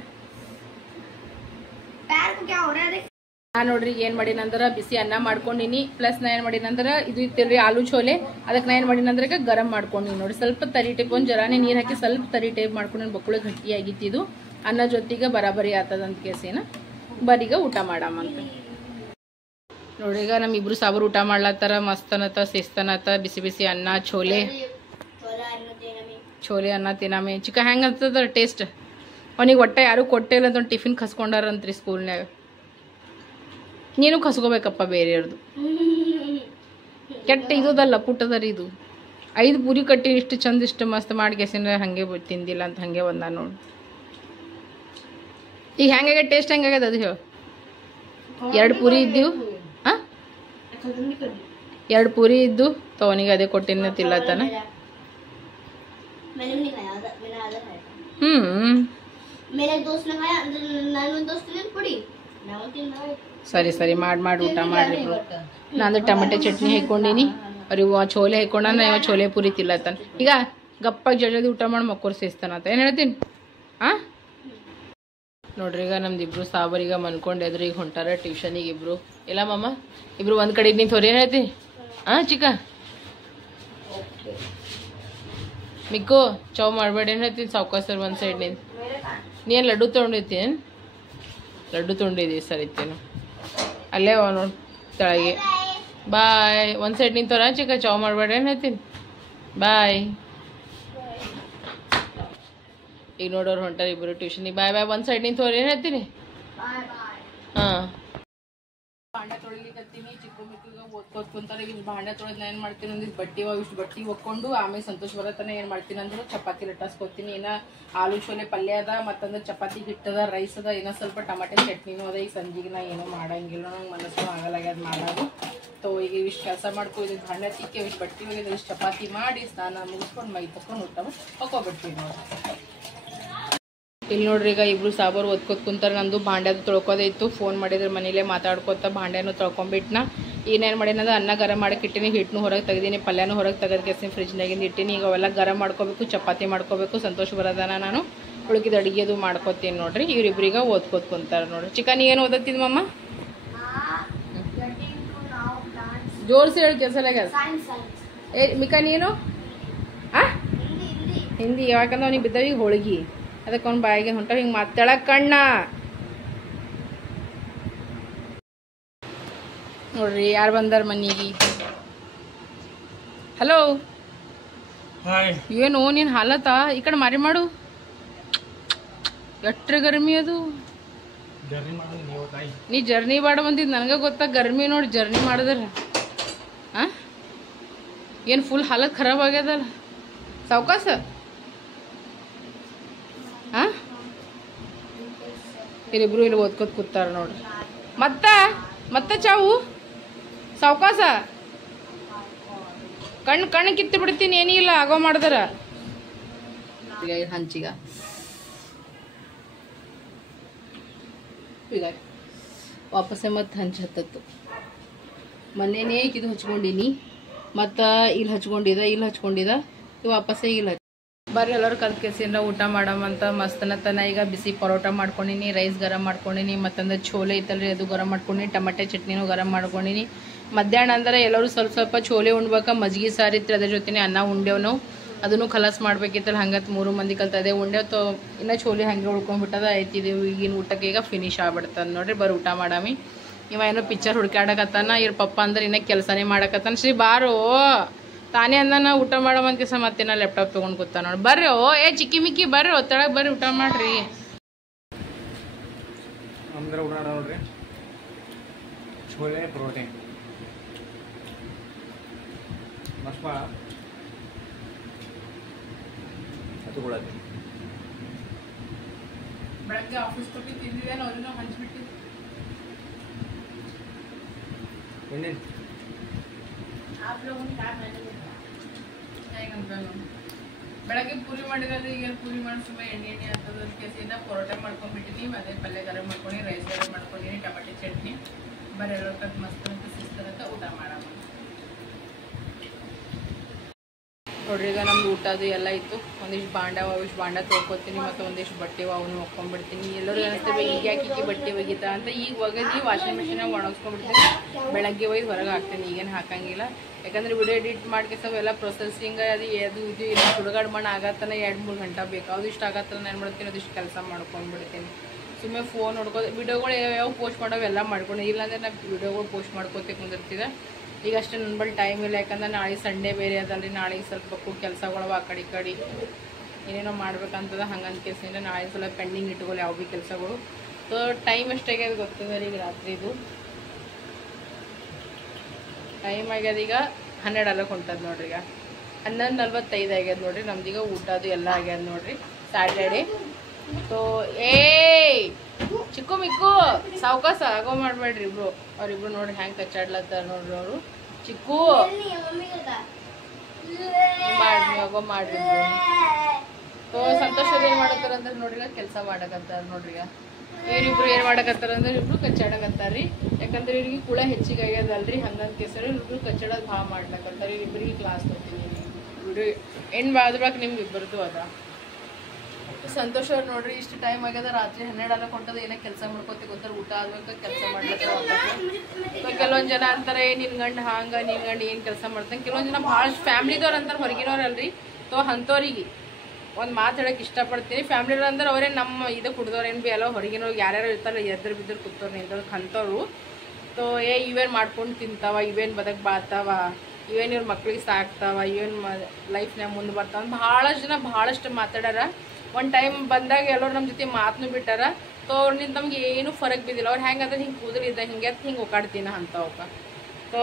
पैर को क्या हो रहा है देख ನಾ ನೋಡ್ರಿ ಏನ್ ಮಾಡಿನಂದ್ರ ಬಿಸಿ ಅನ್ನ ಮಾಡ್ಕೊಂಡಿನಿ ಪ್ಲಸ್ ನಾ ಏನ್ ಮಾಡಿನಂದ್ರ ಇದು ಇತ್ತಿಲ್ರಿ ಆಲೂ ಛೋಲೆ ಅದಕ್ಕೆ ನಾ ಏನ್ ಮಾಡಿನಂದ್ರ ಗರಂ ಮಾಡ್ಕೊಂಡಿನಿ ನೋಡಿ ಸ್ವಲ್ಪ ತರಿ ಟೈಪ್ ಒಂದ್ ಜರಾನೆ ನೀರ್ ಹಾಕಿ ಸ್ವಲ್ಪ ತರಿ ಟೈಪ್ ಮಾಡ್ಕೊಂಡು ಬಕ್ಕುಳೆ ಗಟ್ಟಿ ಆಗಿತ್ತು ಇದು ಅನ್ನ ಜೊತೆಗೆ ಬರಾಬರಿ ಆತದಂತ ಕೇಸಿನ ಬರೀಗ ಊಟ ಮಾಡಾಮಂತ ನೋಡಿ ಈಗ ನಮ್ ಇಬ್ರು ಸಾಬರು ಊಟ ಮಾಡ್ಲತ್ತಾರ ಮಸ್ತ್ ಅನ್ನತ್ತ ಶಿಸ್ತನತ್ತ ಬಿಸಿ ಬಿಸಿ ಅನ್ನ ಛೋಲೆ ಅನ್ನ ತಿನ್ನಾಮೆ ಚಿಕ್ಕ ಹೆಂಗ ಅಂತದ ಟೇಸ್ಟ್ ಅವನಿಗೆ ಹೊಟ್ಟೆ ಯಾರು ಕೊಟ್ಟೆ ಇಲ್ಲ ಅಂತ ಟಿಫಿನ್ ಖಸ್ಕೊಂಡಾರಂತ್ರಿ ಸ್ಕೂಲ್ನಾಗ ನೀನು ಖಸ್ಕೋಬೇಕಪ್ಪ ಬೇರೆಯವ್ರದ್ದು ಕೆಟ್ಟ ಇದಲ್ಲ ಪುಟ್ಟದರಿ ಇದು 5 ಪೂರಿ ಕಟ್ಟಿ ಇಷ್ಟು ಚಂದ ಇಷ್ಟು ಮಸ್ತ್ ಮಾಡಿ ಕೆಸಿನ ಹಂಗೆ ತಿಂದಿಲ್ಲ ಅಂತ ಹಂಗೆ ಬಂದ ನೋಡಿ ಈಗ ಹೆಂಗಾಗ ಟೇಸ್ಟ್ ಹೆಂಗಾಗ್ಯದ ಅದು ಹೇಳು 2 ಪೂರಿ ಇದ್ದೀವು ಹಾಂ 2 ಪೂರಿ ಇದ್ದು ಅವನಿಗೆ ಅದೇ ಕೊಟ್ಟಿನ ತಿಲ್ಲತ್ತಾನ ಸರಿ ಸರಿ ಮಾಡಿ ಊಟ ಮಾಡ್ರಿ ನಾನು ಟೊಮೆಟೊ ಚಟ್ನಿ ಹಾಕೊಂಡಿನಿ ಅವ್ರಿಗೆ ಛೋಲೆ ಹಾಕೊಂಡ ಇವ ಛೋಲೆ ಪೂರಿ ತಿಲ್ಲತ್ತಾನ ಈಗ ಗಪ್ಪಾಗಿ ಜಲ್ದಿ ಊಟ ಮಾಡಿ ಮಕ್ಕಳು ಸೇಸ್ತಾನಂತ ಏನು ಹೇಳ್ತೀನಿ ಹಾಂ ನೋಡ್ರಿ ಈಗ ನಮ್ದು ಇಬ್ರು ಸಾಬರಿಗೆ ಮನ್ಕೊಂಡು ಎದ್ರು ಈಗ ಹೊಂಟಾರ ಟ್ಯೂಷನಿಗೆ ಇಬ್ರು ಇಲ್ಲ ಮಮ್ಮ ಇಬ್ರು ಒಂದ್ ಕಡೆ ನಿಂತು ಹೊರ ಹೇಳ್ತಿ ಚಿಕ್ಕ ಮಿಕ್ಕು ಚೌ ಮಾಡಬೇಡಿ ಏನು ಹೇಳ್ತೀನಿ ಸಾವ್ಕಾಸರ್ ಒಂದು ಸೈಡ್ ನಿಂತು ನೀನು ಲಡ್ಡು ತೊಗೊಂಡಿರ್ತೀನಿ ಲಡ್ಡು ತೊಗೊಂಡಿದ್ದೀವಿ ಸರ್ ಇತ್ತೇನು ಅಲ್ಲೇ ನೋಡಿ ತೆಳಗೆ ಬಾಯ್ ಒಂದು ಸೈಡ್ ನಿಂತವ್ರ ಚಿಕ್ಕ ಚೌ ಮಾಡಬೇಡಿ ಏನು ಹೇಳ್ತೀನಿ ಬಾಯ್ ಈಗ ನೋಡೋರು ಹೊಂಟಾರ ಇಬ್ಬರು ಟ್ಯೂಷನಿಗೆ ಬಾಯ್ ಒಂದು ಸೈಡ್ ನಿಂತವ್ರು ಏನು ಹೇಳ್ತೀನಿ ಹಾಂ ಭಾಂಡೆ ತೊಳಿಲಿಕತ್ತೀನಿ ಚಿಕ್ಕ ಮಿಕ್ಕಿಗೆ ಓದ್ಕೋತ ಕುಂತಾರೆ ಈಗ ಭಾಂಡೆ ತೊಳೆದು ನಾನು ಏನು ಮಾಡ್ತೀನಿ ಅಂದ್ರೆ ಬಟ್ಟೆ ಇಷ್ಟು ಬಟ್ಟೆ ಒಕ್ಕೊಂಡು ಆಮೇಲೆ ಸಂತೋಷ್ ಬರತನ ಏನು ಮಾಡ್ತೀನಿ ಅಂದ್ರೆ ಚಪಾತಿ ಲಟ್ಟಾಸ್ಕೊತೀನಿ ಏನೋ ಆಲೂ ಛೋಲೆ ಪಲ್ಯ ಅದ ಮತ್ತಂದ್ರೆ ಚಪಾತಿ ಹಿಟ್ಟದ ರೈಸ್ ಅದ ಏನೋ ಸ್ವಲ್ಪ ಟಮಾಟೆ ಚಟ್ನಿನೂ ಅದ ಈಗ ಸಂಜೆಗೆ ನಾ ಏನೂ ಮಾಡಂಗಿಲ್ಲ ನಂಗೆ ಮನಸ್ಸು ಆಗಲಾಗ್ಯದ ಮಾಡೋದು ತೋ ಈಗ ಇಷ್ಟು ಕೆಲಸ ಮಾಡ್ಕೊ ಇದು ಭಾಂಡೆ ತಿಕ್ಕಿ ಇಷ್ಟು ಬಟ್ಟೆ ಹೋಗಿದ್ರೆ ಇಷ್ಟು ಚಪಾತಿ ಮಾಡಿ ಸ್ನಾನ ಮುಗಿಸ್ಕೊಂಡು ಮೈ ತಕೊಂಡು ಊಟ ಹೊಕ್ಕೋಬಿಡ್ತೀವಿ ನೋಡಿ ಇಲ್ಲಿ ನೋಡ್ರಿ ಈಗ ಇಬ್ರು ಸಾಬರು ಓದ್ಕೋತ ಕುಂತಾರೆ ನಂದು ಭಾಂಡ್ಯದ ತೊಳ್ಕೋದಿತ್ತು ಫೋನ್ ಮಾಡಿದ್ರೆ ಮನೇಲೆ ಮಾತಾಡ್ಕೊತ ಭಾಂಡ್ಯನೂ ತೊಳ್ಕೊಂಬಿಟ್ನ ಏನೇನು ಮಾಡೀನಂದ್ರೆ ಅನ್ನ ಗರಂ ಮಾಡಕ್ಕೆ ಇಟ್ಟಿನಿ ಹಿಟ್ಟನ್ನು ಹೊರಗೆ ತೆಗ್ದೀನಿ ಪಲ್ಯನೂ ಹೊರಗೆ ತೆಗೆದು ಕೆಸಿನ ಫ್ರಿಜ್ನಾಗಿಂದ ಇಟ್ಟಿನಿ ಈಗ ಅವೆಲ್ಲ ಗರಂ ಮಾಡ್ಕೋಬೇಕು ಚಪಾತಿ ಮಾಡ್ಕೋಬೇಕು ಸಂತೋಷ ಬರೋದನ ನಾನು ಉಳ್ಕಿದ ಅಡುಗೆದು ಮಾಡ್ಕೋತೀನಿ ನೋಡ್ರಿ ಇವ್ರಿಬ್ರಿಗೆ ಓದ್ಕೋತ ಕುಂತಾರೆ ನೋಡ್ರಿ ಚಿಕನ್ ಏನು ಓದತ್ತಿದ್ ಮಮ್ಮ ಜೋರ್ಸಿ ಹೇಳಿ ಕೆಲಸ ಮಿಕಾ ನೀನು ಹಿಂದಿ ಯಾಕಂದ್ರೆ ಅವ್ನಿಗೆ ಬಿದ್ದವೀಗ ಹೋಳಿಗೆ ಅದಕ್ಕೆ ಅವ್ನು ಬಾಯಿಗೆ ಹೊಂಟ ಹಿಂಗೆ ಮಾತಾಡಕ್ ಕಣ್ಣ ನೋಡ್ರಿ ಯಾರು ಬಂದಾರ ಮನೆಗೆ ಹಲೋ ಏನು ನೀನು ಹಾಲತ್ತಾ ಈ ಕಡೆ ಮಾರಿ ಮಾಡು ಎಟ್ರೆ ಗರ್ಮಿ ಅದು ನೀ ಜರ್ನಿ ಬಾಡ ಬಂದಿದ್ದು ನನಗೆ ಗೊತ್ತಾ ಗರ್ಮಿ ನೋಡಿ ಜರ್ನಿ ಮಾಡಿದ್ರ ಏನು ಫುಲ್ ಹಾಲತ್ ಖರಾಬ್ ಆಗ್ಯದಲ್ಲ ಸಾವ್ಕಾಸ ಇಲ್ಲಿಬ್ರು ಇಲ್ಲಿ ಓದ್ಕೋತ ಕೂತಾರ ನೋಡ್ರಿ ಮತ್ತೆ ಚಾವು ಸಾವ್ಕಾಸ ಕಣ್ಣು ಕಿತ್ತು ಬಿಡ್ತೀನಿ ಏನಿಲ್ಲ ಆಗೋ ಮಾಡಿದಾರ ಹಂಚಿಗ ಈಗ ವಾಪಸ್ಸೆ ಮತ್ತೆ ಹಂಚಿ ಹತ್ತತ್ತು ಮೊನ್ನೆನೇ ಇದು ಹಚ್ಕೊಂಡಿನಿ ಮತ್ತು ಇಲ್ಲಿ ಹಚ್ಕೊಂಡಿದ ಇದು ವಾಪಸ್ಸೆ ಇಲ್ಲಿ ಬರ್ರಿ ಎಲ್ಲರೂ ಕಲ್ತ್ಕೆಸಿಂದ ಊಟ ಮಾಡಮಂತ ಮಸ್ತನತನ ಈಗ ಬಿಸಿ ಪರೋಟ ಮಾಡ್ಕೊಂಡಿನಿ, ರೈಸ್ ಗರಂ ಮಾಡ್ಕೊಂಡಿನಿ, ಮತ್ತಂದ್ರೆ ಛೋಲೆ ಐತಲ್ರಿ ಅದು ಗರಂ ಮಾಡ್ಕೊಂಡಿನಿ, ಟಮಾಟೆ ಚಟ್ನಿನೂ ಗರಂ ಮಾಡ್ಕೊಂಡಿನಿ. ಮಧ್ಯಾಹ್ನ ಅಂದ್ರೆ ಎಲ್ಲರೂ ಸ್ವಲ್ಪ ಸ್ವಲ್ಪ ಛೋಲೆ ಉಣ್ಬೇಕಾ, ಮಜ್ಜಿಗೆ ಸಾರಿತ್ರಿ ಅದ್ರ ಜೊತೆನೆ ಅನ್ನ ಉಂಡೇವ್ ನಾವು, ಅದನ್ನು ಖಲಾಸ್ ಮಾಡ್ಬೇಕಿತ್ತಲ್ಲ. ಹಂಗತ್ 3 ಮಂದಿ ಕಲ್ತದೆ ಉಂಡೇವ್. ತೋ ಇನ್ನು ಛೋಲೆ ಹಂಗೆ ಉಳ್ಕೊಂಡ್ಬಿಟ್ಟದ. ಐತಿದೆವು ಈಗಿನ ಊಟಕ್ಕೆ ಈಗ ಫಿನಿಶ್ ಆಗ್ಬಿಡ್ತದ ನೋಡ್ರಿ. ಬರೀ ಊಟ ಮಾಡಾಮಿ. ಇವ ಏನೋ ಪಿಕ್ಚರ್ ಹುಡ್ಕಾಡಕತ್ತಾನ, ಇವ್ರ ಪಪ್ಪ ಅಂದ್ರೆ ಇನ್ನೂ ಕೆಲಸನೇ ಮಾಡಕತ್ತಾನ. ಶ್ರೀ ಬಾರೋ ತಾನೇ ಅಂದಾನ ಊಟ ಮಾಡಮಂತ ಕೆಲಸ ಮತ್ತೆ ನಾ ಲ್ಯಾಪ್ಟಾಪ್ ತೊಗೊಂಡು ಕೂತ ನೋಡಿ. ಬರ್ರಿ ಏ ಚಿಕ್ಕಿ ಮಿಕ್ಕಿ ಬರ್ರಿ ಒತ್ತಳಗೆ ಬರ್ರಿ ಊಟ ಮಾಡ್ರಿ. ಅಂದ್ರೆ ಊಟ ನೋಡ್ರಿ ಛೋಲೆ ಪ್ರೋಟೀನ್ ಮಸ್ತ್ ಹಚ್ಕೊಳತ್ತೀನಿ. ಬೆಳಗ್ಗೆ ಆಫೀಸ್ ಕೊಟ್ಟು ತಿಂದಿದ್ದೇನೆ, ಅವ್ರನ್ನ ಹಂಚ್ಬಿಟ್ಟಿದ್ದೆ. ಬೆಳಗ್ಗೆ ಪೂರಿ ಮಾಡಿದ್ರೆ ಈಗ ಪೂರಿ ಮಾಡಿ ಸುಮ್ಮನೆ ಎಣ್ಣೆ ಆಗ್ತದ ಕೇಸಿಂದ ಪರೋಟ ಮಾಡ್ಕೊಂಡ್ಬಿಟ್ಟಿದ್ವಿ. ಅದೇ ಪಲ್ಯ ಗರಂ ಮಾಡ್ಕೊಂಡು, ರೈಸ್ ಗರಂ ಮಾಡ್ಕೊಂಡಿನಿ, ಟಮಾಟೆ ಚಟ್ನಿ. ಬರೀ ಎಲ್ಲರೂ ಮಸ್ತ್ ಅಂತ ಸಿಸ್ತರಂತ ಊಟ ಮಾಡೋಣ ನೋಡ್ರಿ. ಈಗ ನಮ್ದು ಊಟ ಅದು ಎಲ್ಲ ಇತ್ತು. ಒಂದಿಷ್ಟು ಬಾಂಡ ತೊಳ್ಕೊತೀನಿ, ಮತ್ತು ಒಂದಿಷ್ಟು ಬಟ್ಟೆ ಅವನು ಒಕ್ಕೊಂಡ್ಬಿಡ್ತೀನಿ. ಎಲ್ಲರೂ ಅನಿಸ್ತೇವೆ ಈಗ ಯಾಕೆ ಈಕಿ ಬಟ್ಟೆ ಒಗಿತಾ ಅಂತ. ಈಗ ಒಗದಿ ವಾಷಿಂಗ್ ಮಿಷಿನಾಗ ಒಣಗಿಸ್ಕೊಂಡ್ಬಿಡ್ತೀನಿ. ಬೆಳಗ್ಗೆ ಒಯ್ದು ಹೊರಗೆ ಹಾಕ್ತೀನಿ, ಈಗೇನು ಹಾಕಂಗಿಲ್ಲ. ಯಾಕಂದ್ರೆ ವಿಡಿಯೋ ಎಡಿಟ್ ಮಾಡ್ಕೆಸವೆಲ್ಲ ಪ್ರೊಸೆಸಿಂಗ್ ಅದು ಇದು ಇಲ್ಲ ಸುಡುಗಾಡು ಮಣ್ಣು ಆಗತ್ತನ 2-3 ಗಂಟೆ ಬೇಕು. ಅದು ಇಷ್ಟು ಆಗತ್ತನ ಏನು ಮಾಡ್ತೀನಿ, ಅದಿಷ್ಟು ಕೆಲಸ ಮಾಡ್ಕೊಂಡ್ಬಿಡ್ತೀನಿ. ಸುಮ್ಮನೆ ಫೋನ್ ನೋಡ್ಕೋ ವಿಡಿಯೋಗಳು ಯಾವ ಪೋಸ್ಟ್ ಮಾಡೋವೆಲ್ಲ ಮಾಡ್ಕೊಂಡು, ಇಲ್ಲಾಂದ್ರೆ ನಾ ವಿಡಿಯೋಗಳು ಪೋಸ್ಟ್ ಮಾಡ್ಕೋತೆ ಕುಂದಿರ್ತಿದ್ದೆ. ಈಗ ಅಷ್ಟೇ ನನ್ನ ಬಳಿ ಟೈಮ್ ಇಲ್ಲ. ಯಾಕಂದ್ರೆ ನಾಳೆ ಸಂಡೇ ಬೇರೆ ಅದಲ್ರಿ. ನಾಳೆಗೆ ಸ್ವಲ್ಪ ಕೆಲಸಗಳು ಆ ಕಡೆ ಏನೇನೋ ಮಾಡ್ಬೇಕಂತದ. ಹಂಗಂತ ಕೇಸಿಂದ ನಾಳೆ ಸ್ವಲ್ಪ ಪೆಂಡಿಂಗ್ ಇಟ್ಕೊಳ್ಳಿ ಯಾವ ಭೀ ಕೆಲಸಗಳು. ಸೊ ಟೈಮ್ ಎಷ್ಟಾಗ್ಯದ ಅದು ಗೊತ್ತಿದೆ ರೀ. ಈಗ ರಾತ್ರಿದು ಟೈಮ್ ಆಗ್ಯದ ಈಗ 12 ಹೊಂಟದ ನೋಡ್ರಿ. ಈಗ 11:45 ಆಗ್ಯದ ನೋಡ್ರಿ. ನಮ್ದೀಗ ಊಟ ಅದು ಎಲ್ಲ ಆಗ್ಯದ ನೋಡ್ರಿ. ಸ್ಯಾಟರ್ಡೇ. ಸೊ ಚಿಕ್ಕು ಮಿಕ್ಕು ಸಾವ್ಕಾಸ ಆಗೋ ಮಾಡ್ಬೇಡ್ರಿ ಇಬ್ರು. ಅವ್ರಿಬ್ರು ನೋಡ್ರಿ ಹ್ಯಾಂಗೆ ಕಚ್ಚಾಡ್ಲತ್ತಾರ ನೋಡ್ರಿ. ಅವರು ಚಿಕ್ಕು ಮಾಡ್ರಿ ಆಗೋ ಮಾಡ್ರಿ. ಸೊ ಸಂತೋಷ ಏನ್ ಮಾಡತ್ತಾರ ಅಂದ್ರೆ ನೋಡ್ರಿ ಕೆಲಸ ಮಾಡಕತ್ತಾರ ನೋಡ್ರಿ. ಇವ್ರಿಬ್ರು ಏನ್ ಮಾಡಕತ್ತಾರ ಅಂದ್ರೆ ಇಬ್ರು ಕಚ್ಚಾಡಕತ್ತಾರ್ರಿ. ಯಾಕಂದ್ರೆ ಇವ್ರಿಗೆ ಕುಳ ಹೆಚ್ಚಿಗೆ ಆಗ್ಯದಲ್ರಿ. ಹಂಗಂತ ಕೇಸರಿ ಇಬ್ರು ಕಚ್ಚಾಡೋದು ಭಾಳ ಮಾಡ್ಲಕತ್ತಾರ. ಇಬ್ಬರಿಗೆ ಕ್ಲಾಸ್ ಹೋಗ್ತೀನಿ ಇವ್ರು ಏನ್ ಬಾದ್ರಾಗ ನಿಮ್ಗೆ ಇಬ್ಬರದು ಅದ. ಸಂತೋಷ ಅವ್ರು ನೋಡ್ರಿ ಇಷ್ಟು ಟೈಮ್ ಆಗ್ಯದ. ರಾತ್ರಿ 12 ಹೊಂಟದ. ಏನೋ ಕೆಲಸ ಮಾಡ್ಕೋತಿ ಗೊತ್ತಾರ. ಊಟ ಆದ್ಬೇಕು ಕೆಲಸ ಮಾಡ್ಲತ್ತಾರ. ಕೆಲವೊಂದು ಜನ ಅಂತಾರೆ ನಿನ್ ಗಂಡ ಹಾಂಗ ನಿನ್ ಗಂಡ ಏನ್ ಕೆಲಸ ಮಾಡ್ತಾನೆ. ಕೆಲವೊಂದು ಜನ ಭಾಳ ಫ್ಯಾಮಿಲಿದವ್ರು ಅಂತಾರೆ, ಹೊರಗಿನವ್ರಲ್ರಿ. ತೋ ಅಂಥವ್ರಿಗೆ ಒಂದು ಮಾತು ಹೇಳಕ್ಕೆ ಇಷ್ಟಪಡ್ತೀನಿ. ಫ್ಯಾಮಿಲಿಯವ್ರು ಅಂದ್ರೆ ಅವರೇ ನಮ್ಮ ಇದು ಕುಡ್ದವ್ರು ಏನು ಭೀ ಅಲ್ಲ. ಹೊರಗಿನವ್ರು ಯಾರ್ಯಾರು ಇರ್ತಾರೆ ಎದ್ರ ಬಿದ್ದರು ಕೂತವ್ರು ನಿಂತವ್ರು ಅಂಥವ್ರು. ತೋ ಇವೇನು ಮಾಡ್ಕೊಂಡು ತಿಂತಾವ, ಇವೇನು ಬದಕ್ ಬಾತಾವ, ಇವೇನು ಇವ್ರ ಮಕ್ಳಿಗೆ ಸಾಕ್ತಾವ, ಇವೇನು ಲೈಫ್ನಾಗ ಮುಂದೆ ಬರ್ತಾವ ಭಾಳಷ್ಟು ಜನ ಭಾಳಷ್ಟು ಮಾತಾಡ್ಯಾರ. ಒಂದು ಟೈಮ್ ಬಂದಾಗ ಎಲ್ಲರೂ ನಮ್ಮ ಜೊತೆ ಮಾತನ್ನು ಬಿಟ್ಟಾರ. ತೋ ಅವ್ರಿಂದ ನಮ್ಗೆ ಏನು ಫರಕ್ ಬಿದ್ದಿಲ್ಲ. ಅವ್ರು ಹೆಂಗಂದ್ರೆ ಹಿಂಗೆ ಕೂದಲಿದ್ದ ಹಿಂಗೆ ಒಕ್ಕಾಡ್ತೀನಿ ಅಂಥವಕ್ಕ. ಸೊ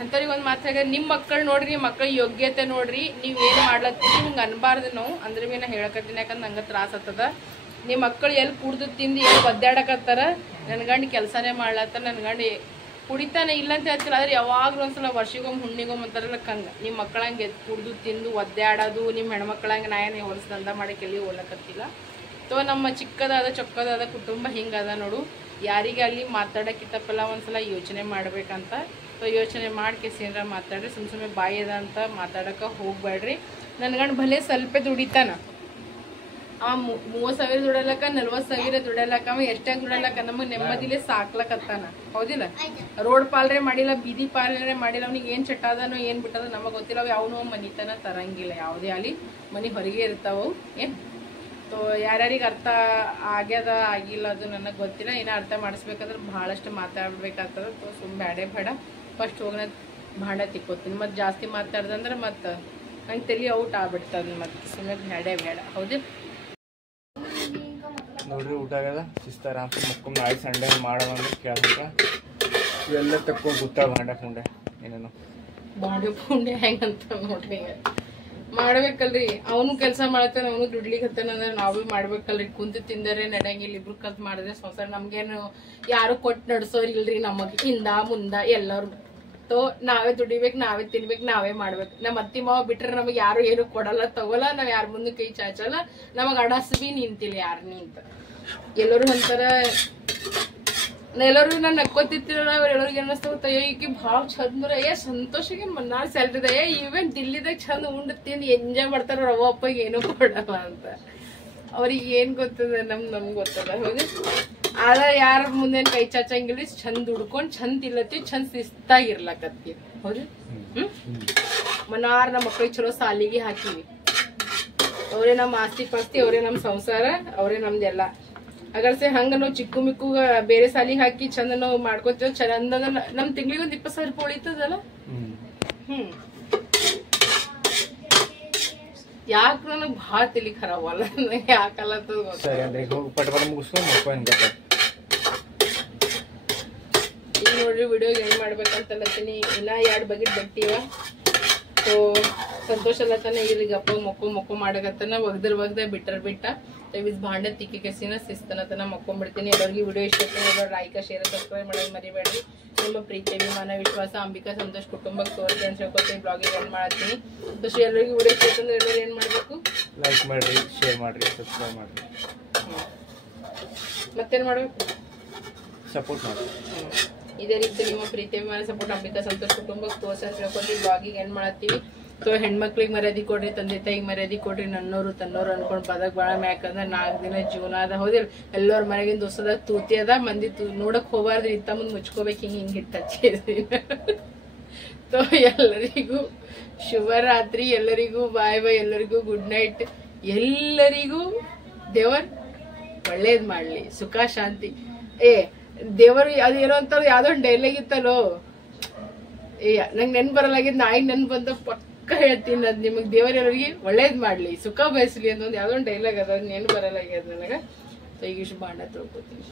ಅಂಥವ್ರಿಗೆ ಒಂದು ಮಾತಾಗ ನಿಮ್ಮ ಮಕ್ಕಳು ನೋಡ್ರಿ, ನಿಮ್ಮ ಮಕ್ಕಳ ಯೋಗ್ಯತೆ ನೋಡ್ರಿ. ನೀವು ಏನು ಮಾಡ್ಲತ್ತೀರಿ ಹಿಂಗೆ ಅನ್ಬಾರ್ದು ನಾವು ಅಂದ್ರೆ ಭೀ ನಾ ಹೇಳಕತ್ತೀನಿ. ಯಾಕಂದ್ರೆ ನಂಗೆ ತ್ರಾಸ ಆಗ್ತದ. ನಿಮ್ಮ ಮಕ್ಕಳು ಎಲ್ಲಿ ಕುಡ್ದು ತಿಂದು ಎಲ್ಲಿ ಒದ್ದಾಡಕತ್ತಾರ. ನನ್ನ ಗಂಡು ಕೆಲಸನೇ ಮಾಡ್ಲತ್ತಾರ. ನನ್ನ ಗಂಡು ಕುಡಿತಾನೆ ಇಲ್ಲ ಅಂತ ಹೇಳ್ತಿಲ್ಲ. ಆದ್ರೆ ಯಾವಾಗಲೂ ಒಂದ್ಸಲ ವರ್ಷಿಗೊಮ್ಮೆ ಹುಣ್ಣಿಗೊಮ್ಮೆ ಅಂತಾರಲ್ಲ ಕಂಗೆ ನಿಮ್ಮ ಮಕ್ಕಳಂಗೆ ಕುಡ್ದು ತಿಂದು ಒದ್ದಾಡೋದು. ನಿಮ್ಮ ಹೆಣ್ಮಕ್ಳಂಗೆ ನಾ ಏನು ಹೊಲಸು ದಂಧ ಮಾಡಿ ಎಲ್ಲಿ ಹೋಗ್ಲಕತ್ತಿಲ್ಲ. ತೋ ನಮ್ಮ ಚಿಕ್ಕದಾದ ಚೊಕ್ಕದಾದ ಕುಟುಂಬ ಹಿಂಗದ ನೋಡು. ಯಾರಿಗೆ ಅಲ್ಲಿ ಮಾತಾಡೋಕ್ಕಿತ್ತಪ್ಪಲ್ಲ ಒಂದ್ಸಲ ಯೋಚನೆ ಮಾಡ್ಬೇಕಂತ. ಸೊ ಯೋಚನೆ ಮಾಡ್ಕೇಸಿಂದ್ರ ಮಾತಾಡ್ರಿ. ಸುಮ್ಮನೆ ಬಾಯಿ ಅದ ಅಂತ ಮಾತಾಡೋಕೆ ಹೋಗ್ಬೇಡ್ರಿ. ನನ್ನ ಗಂಡು ಭಲೆ ಸ್ವಲ್ಪ ದುಡಿತಾನ. 30,000 ದುಡಲಕ್ಕ 40,000 ದುಡಲಕ್ಕ ಅವ ಎಷ್ಟಾಗ ದುಡಲಕ್ಕ ನಮಗೆ ನೆಮ್ಮದಿಲೇ ಸಾಕ್ಲಕತ್ತಾನ. ಹೌದಿಲ್ಲ? ರೋಡ್ ಪಾಲ್ರೆ ಮಾಡಿಲ್ಲ, ಬೀದಿ ಪಾಲ್ರೆ ಮಾಡಿಲ್ಲ. ಅವ್ನಿಗೆ ಏನು ಚಟ್ಟಾದನೋ ಏನು ಬಿಟ್ಟದ ನಮಗೆ ಗೊತ್ತಿಲ್ಲ. ಅವು ಯಾವನೋ ಮನಿತನ ತರಂಗಿಲ್ಲ. ಯಾವುದೇ ಅಲ್ಲಿ ಮನೆ ಹೊರಗೆ ಇರ್ತಾವು. ಏನು ಸೊ ಯಾರ್ಯಾರಿಗೆ ಅರ್ಥ ಆಗ್ಯದ ಆಗಿಲ್ಲ ಅದು ನನಗೆ ಗೊತ್ತಿಲ್ಲ. ಏನೋ ಅರ್ಥ ಮಾಡಿಸ್ಬೇಕಂದ್ರೆ ಭಾಳಷ್ಟು ಮಾತಾಡ್ಬೇಕಾಗ್ತದೆ. ಸೊ ಸುಮ್ಮನೆ ಬೇಡ ಫಸ್ಟ್ ಹೋಗೋಣ ಭಾಂಡ ತಿಕ್ಕೋತೀನಿ. ಮತ್ತು ಜಾಸ್ತಿ ಮಾತಾಡ್ದಂದ್ರೆ ಮತ್ತು ನಂಗೆ ತಲೆ ಔಟ್ ಆಗ್ಬಿಡ್ತದೆ. ಮತ್ತು ಸುಮ್ಮನೆ ಬೇಡ. ಹೌದು ನೋಡ್ರಿ ಊಟ ಆಗ್ಯದ. ಶಿಸ್ತ ಆರಾಮ್ ಮಕ್ಕೊಂಡು ನಾಳೆ ಸಂಡೇ ಮಾಡೋದಂದ್ರೆ ಕೇಳ್ಬೇಕ. ಇವೆಲ್ಲ ತಕ್ಕೊಂಡು ಗೊತ್ತಾಗ ಭಾಂಡ ಪುಂಡೆ ಏನೇನು ಬಾಂಡೆ ಪುಂಡೆ ಹೆಂಗಂತ ನೋಡ್ರಿ. ಮಾಡ್ಬೇಕಲ್ರಿ. ಅವನು ಕೆಲಸ ಮಾಡತ್ತಾನ, ಅವನು ದುಡ್ಲಿಕ್ಕೆ ಹತ್ತಾನಂದ್ರೆ ನಾವು ಮಾಡ್ಬೇಕಲ್ರಿ. ಕುಂತು ತಿಂದರೆ ನಡೆಯಂಗಿಲ್ಲ. ಇಬ್ರು ಕಲ್ತು ಮಾಡಿದ್ರೆ ಸಂಸಾರ. ನಮ್ಗೇನು ಯಾರು ಕೊಟ್ಟು ನಡ್ಸೋರ್ ಇಲ್ರಿ. ನಮಗೆ ಹಿಂದ ಮುಂದ ಎಲ್ಲರೂ ತೋ ನಾವೇ ದುಡಿಬೇಕು, ನಾವೇ ತಿನ್ಬೇಕು, ನಾವೇ ಮಾಡ್ಬೇಕು. ನಮ್ಮ ಅತ್ತಿ ಮಾವ ಬಿಟ್ರೆ ನಮಗೆ ಯಾರು ಏನು ಕೊಡಲ್ಲ, ತಗೋಲ್ಲ. ನಾವ್ ಯಾರ ಮುಂದೆ ಕೈ ಚಾಚಲ್ಲ. ನಮಗ್ ಅಡಸ್ ಬಿ ನಿಂತಿಲ್ಲ ಯಾರು ನಿಂತ. ಎಲ್ಲರೂ ಅಂತಾರ ಎಲ್ಲರೂ ನಾನು ನಕ್ಕೋತಿರ್ತೀರಲ್ಲ ಅವ್ರ ಎಲ್ಲರಿಗೆ ಅನ್ನಿಸ್ತಾ ಗೊತ್ತಾಯ ಈಕಿ ಭಾಳ ಚಂದ್ರ ಸಂತೋಷಕ್ಕೆ ಮನ್ನಾರ್ ಸ್ಯಾಲ್ರಿದ ಈವೆನ್ ದಿಲ್ಲಿದಾಗ ಚಂದ ಉಂಡು ತಿಂದು ಎಂಜಾಯ್ ಮಾಡ್ತಾರ ರವ ಅಪ್ಪಗೆ ಏನೂ ಕೊಡಲ್ಲ ಅಂತ ಅವ್ರಿಗೆ ಏನ್ ಗೊತ್ತದ ನಮ್ಗೆ ಗೊತ್ತದ ಹೌದು. ಆದ್ರೆ ಯಾರ ಮುಂದೆ ಕೈ ಚಾಚಂಗಿಲ್ಲ, ಚಂದ ಹುಡ್ಕೊಂಡ್ ಚಂದ ತಿಲ್ಲತ್ತಿ, ಚಂದ ಶಿಸ್ತಾಗಿರ್ಲಕತ್ತಿ ಹೌದು. ಮನಾರ್ ನಮ್ಮ ಮಕ್ಳಿಗೆ ಚಲೋ ಸಾಲಿಗೆ ಹಾಕಿವಿ, ಅವರೇ ನಮ್ಮ ಆಸ್ತಿ ಪಾಸ್ತಿ, ಅವರೇ ನಮ್ಮ ಸಂಸಾರ, ಅವರೇ ನಮ್ದೆಲ್ಲ. ಹಾಗಾದ್ರೆ ಹಂಗ ನಾವು ಚಿಕ್ಕು ಮಿಕ್ಕು ಬೇರೆ ಸಾಲಿಗೆ ಹಾಕಿ ಚಂದ ನಾವು ಮಾಡ್ಕೊತೀವಿ, ಚಂದ ನಮ್ ತಿಂಗಳಿಗೆ ಒಂದ್ 20,000 ರೂಪಾಯಿ ಉಳಿತದಲ್ಲ. ಯಾಕ ನನಗ್ ಭಾಳ ತಲಿ ಖರಾಬ್ ಅಲ್ಲ, ಯಾಕಲ್ಲತ್ತದ ಈಗ ನೋಡ್ರಿ ವಿಡಿಯೋ ಏನ್ ಮಾಡ್ಬೇಕಂತಲತ್ತೀನಿ. ಇನ್ನ 2 ಬಕೆಟ್ ಬಟ್ಟಿವ. ಸೊ ಸಂತೋಷ ಅಲ್ಲತಾನ ಇಲ್ಲಿ ಗಪ್ಪ ಮೊಕ್ಕೋ ಮಾಡಕತ್ತಾನ, ಒಗ್ದ ಬಿಟ್ಟ ಇಸ್ ಭಾಂಡೆ ತಿಕ್ಕಿ ಕೆಸಿನ ಶಿಸ್ತನತನ ಮಕ್ಕೊಂಡ್ಬಿಡ್ತೀನಿ. ಎಲ್ಲರಿಗೂ ವಿಡಿಯೋ ಇಷ್ಟ ಎಲ್ಲರೂ ಲೈಕ್ ಶೇರ್ ಸಬ್ಸ್ಕ್ರೈಬ್ ಮಾಡೋದು ಮರಿಬೇಡ್ರಿ. ನಿಮ್ಮ ಪ್ರೀತಿ ಅಭಿಮಾನ ವಿಶ್ವಾಸ ಅಂಬಿಕಾ ಸಂತೋಷ್ ಕುಟುಂಬಕ್ಕೆ ತೋರಿಸಿ ಅಂತ ಹೇಳ್ಕೊತೀನಿ. ಬ್ಲಾಗಿಗೆ ಎಂಡ್ ಮಾಡ್ತೀನಿ. ಸೊ ಎಲ್ಲರಿಗೂ ವಿಡಿಯೋ ಇಷ್ಟ ಅಂದ್ರೆ ಎಲ್ಲರೂ ಏನ್ ಮಾಡ್ಬೇಕು, ಲೈಕ್ ಮಾಡ್ರಿ, ಶೇರ್ ಮಾಡ್ರಿ, ಸಬ್ಸ್ಕ್ರೈಬ್ ಮಾಡ್ರಿ, ಮತ್ತೇನ್ ಮಾಡ್ಬೇಕು, ಸಪೋರ್ಟ್ ಮಾಡ್ರಿ. ಇದೇ ರೀತಿ ನಿಮ್ಮ ಪ್ರೀತಿ ಅಭಿಮಾನ ಸಪೋರ್ಟ್ ಅಂಬಿಕಾ ಸಂತೋಷ್ ಕುಟುಂಬಕ್ಕೆ ತೋರಿಸಿ ಅಂತ ಹೇಳ್ಕೊತೀನಿ. ಬ್ಲಾಗಿಗೆ ಎಂಡ್ ಮಾಡ್ತೀವಿ. ಸೊ ಹೆಣ್ಮಕ್ಳಿಗೆ ಮರ್ಯಾದೆ ಕೊಡ್ರಿ, ತಂದೆ ತಾಯಿಗೆ ಮರ್ಯಾದೆ ಕೊಡ್ರಿ, ನನ್ನೋರು ತನ್ನೋರು ಅನ್ಕೊಂಡ್ ಬದಕ್ ಬಾಳ ಯಾಕಂದ್ರೆ 4 ದಿನ ಜೀವನ ಅದ ಹೌದಿಲ್ಲ. ಎಲ್ಲರ ಮನೆಗಿನ ದೋಸ್ತದಾಗ ತೂತಿ ಅದ, ಮಂದಿ ನೋಡಕ್ ಹೋಗ್ಬಾರ್ದು, ಇತ್ತ ಮುಂದ್ ಮುಚ್ಕೋಬೇಕು, ಹಿಂಗ್ ಟಚ್. ಸೊ ಎಲ್ಲರಿಗೂ ಶುಭರಾತ್ರಿ, ಎಲ್ಲರಿಗೂ ಬಾಯ್ ಬಾಯ್, ಎಲ್ಲರಿಗೂ ಗುಡ್ ನೈಟ್, ಎಲ್ಲರಿಗೂ ದೇವರ್ ಒಳ್ಳೇದ್ ಮಾಡ್ಲಿ, ಸುಖ ಶಾಂತಿ. ದೇವರು ಅದೇನೋ ಅಂತ ಯಾವ್ದೋ ಒಂದು ಡೈಲಾಗ್ ಇತ್ತಲ್ಲೋ, ನಂಗೆ ನೆನ್ ಬರಲಾಗಿದ್, ನಾಯಿಗೆ ನೆನ್ ಬಂದ ಪಕ್ಕ ಹೇಳ್ತೀನಿ. ಅದ್ ನಿಮಗ್ ದೇವರೆಲ್ಲರಿಗೆ ಒಳ್ಳೇದ್ ಮಾಡ್ಲಿ, ಸುಖ ಬಯಸ್ಲಿ ಅಂತ ಒಂದು ಯಾವ್ದೋ ಒಂದು ಡೈಲಾಗ್ ಅದ, ನೆನ್ ಬರಲಾಗ್ಯದ ನನಗ. ಸೊ ಈಗ ಇಷ್ಟು ಬಾಂಡ ತೊಳ್ಕೊತೀನಿ.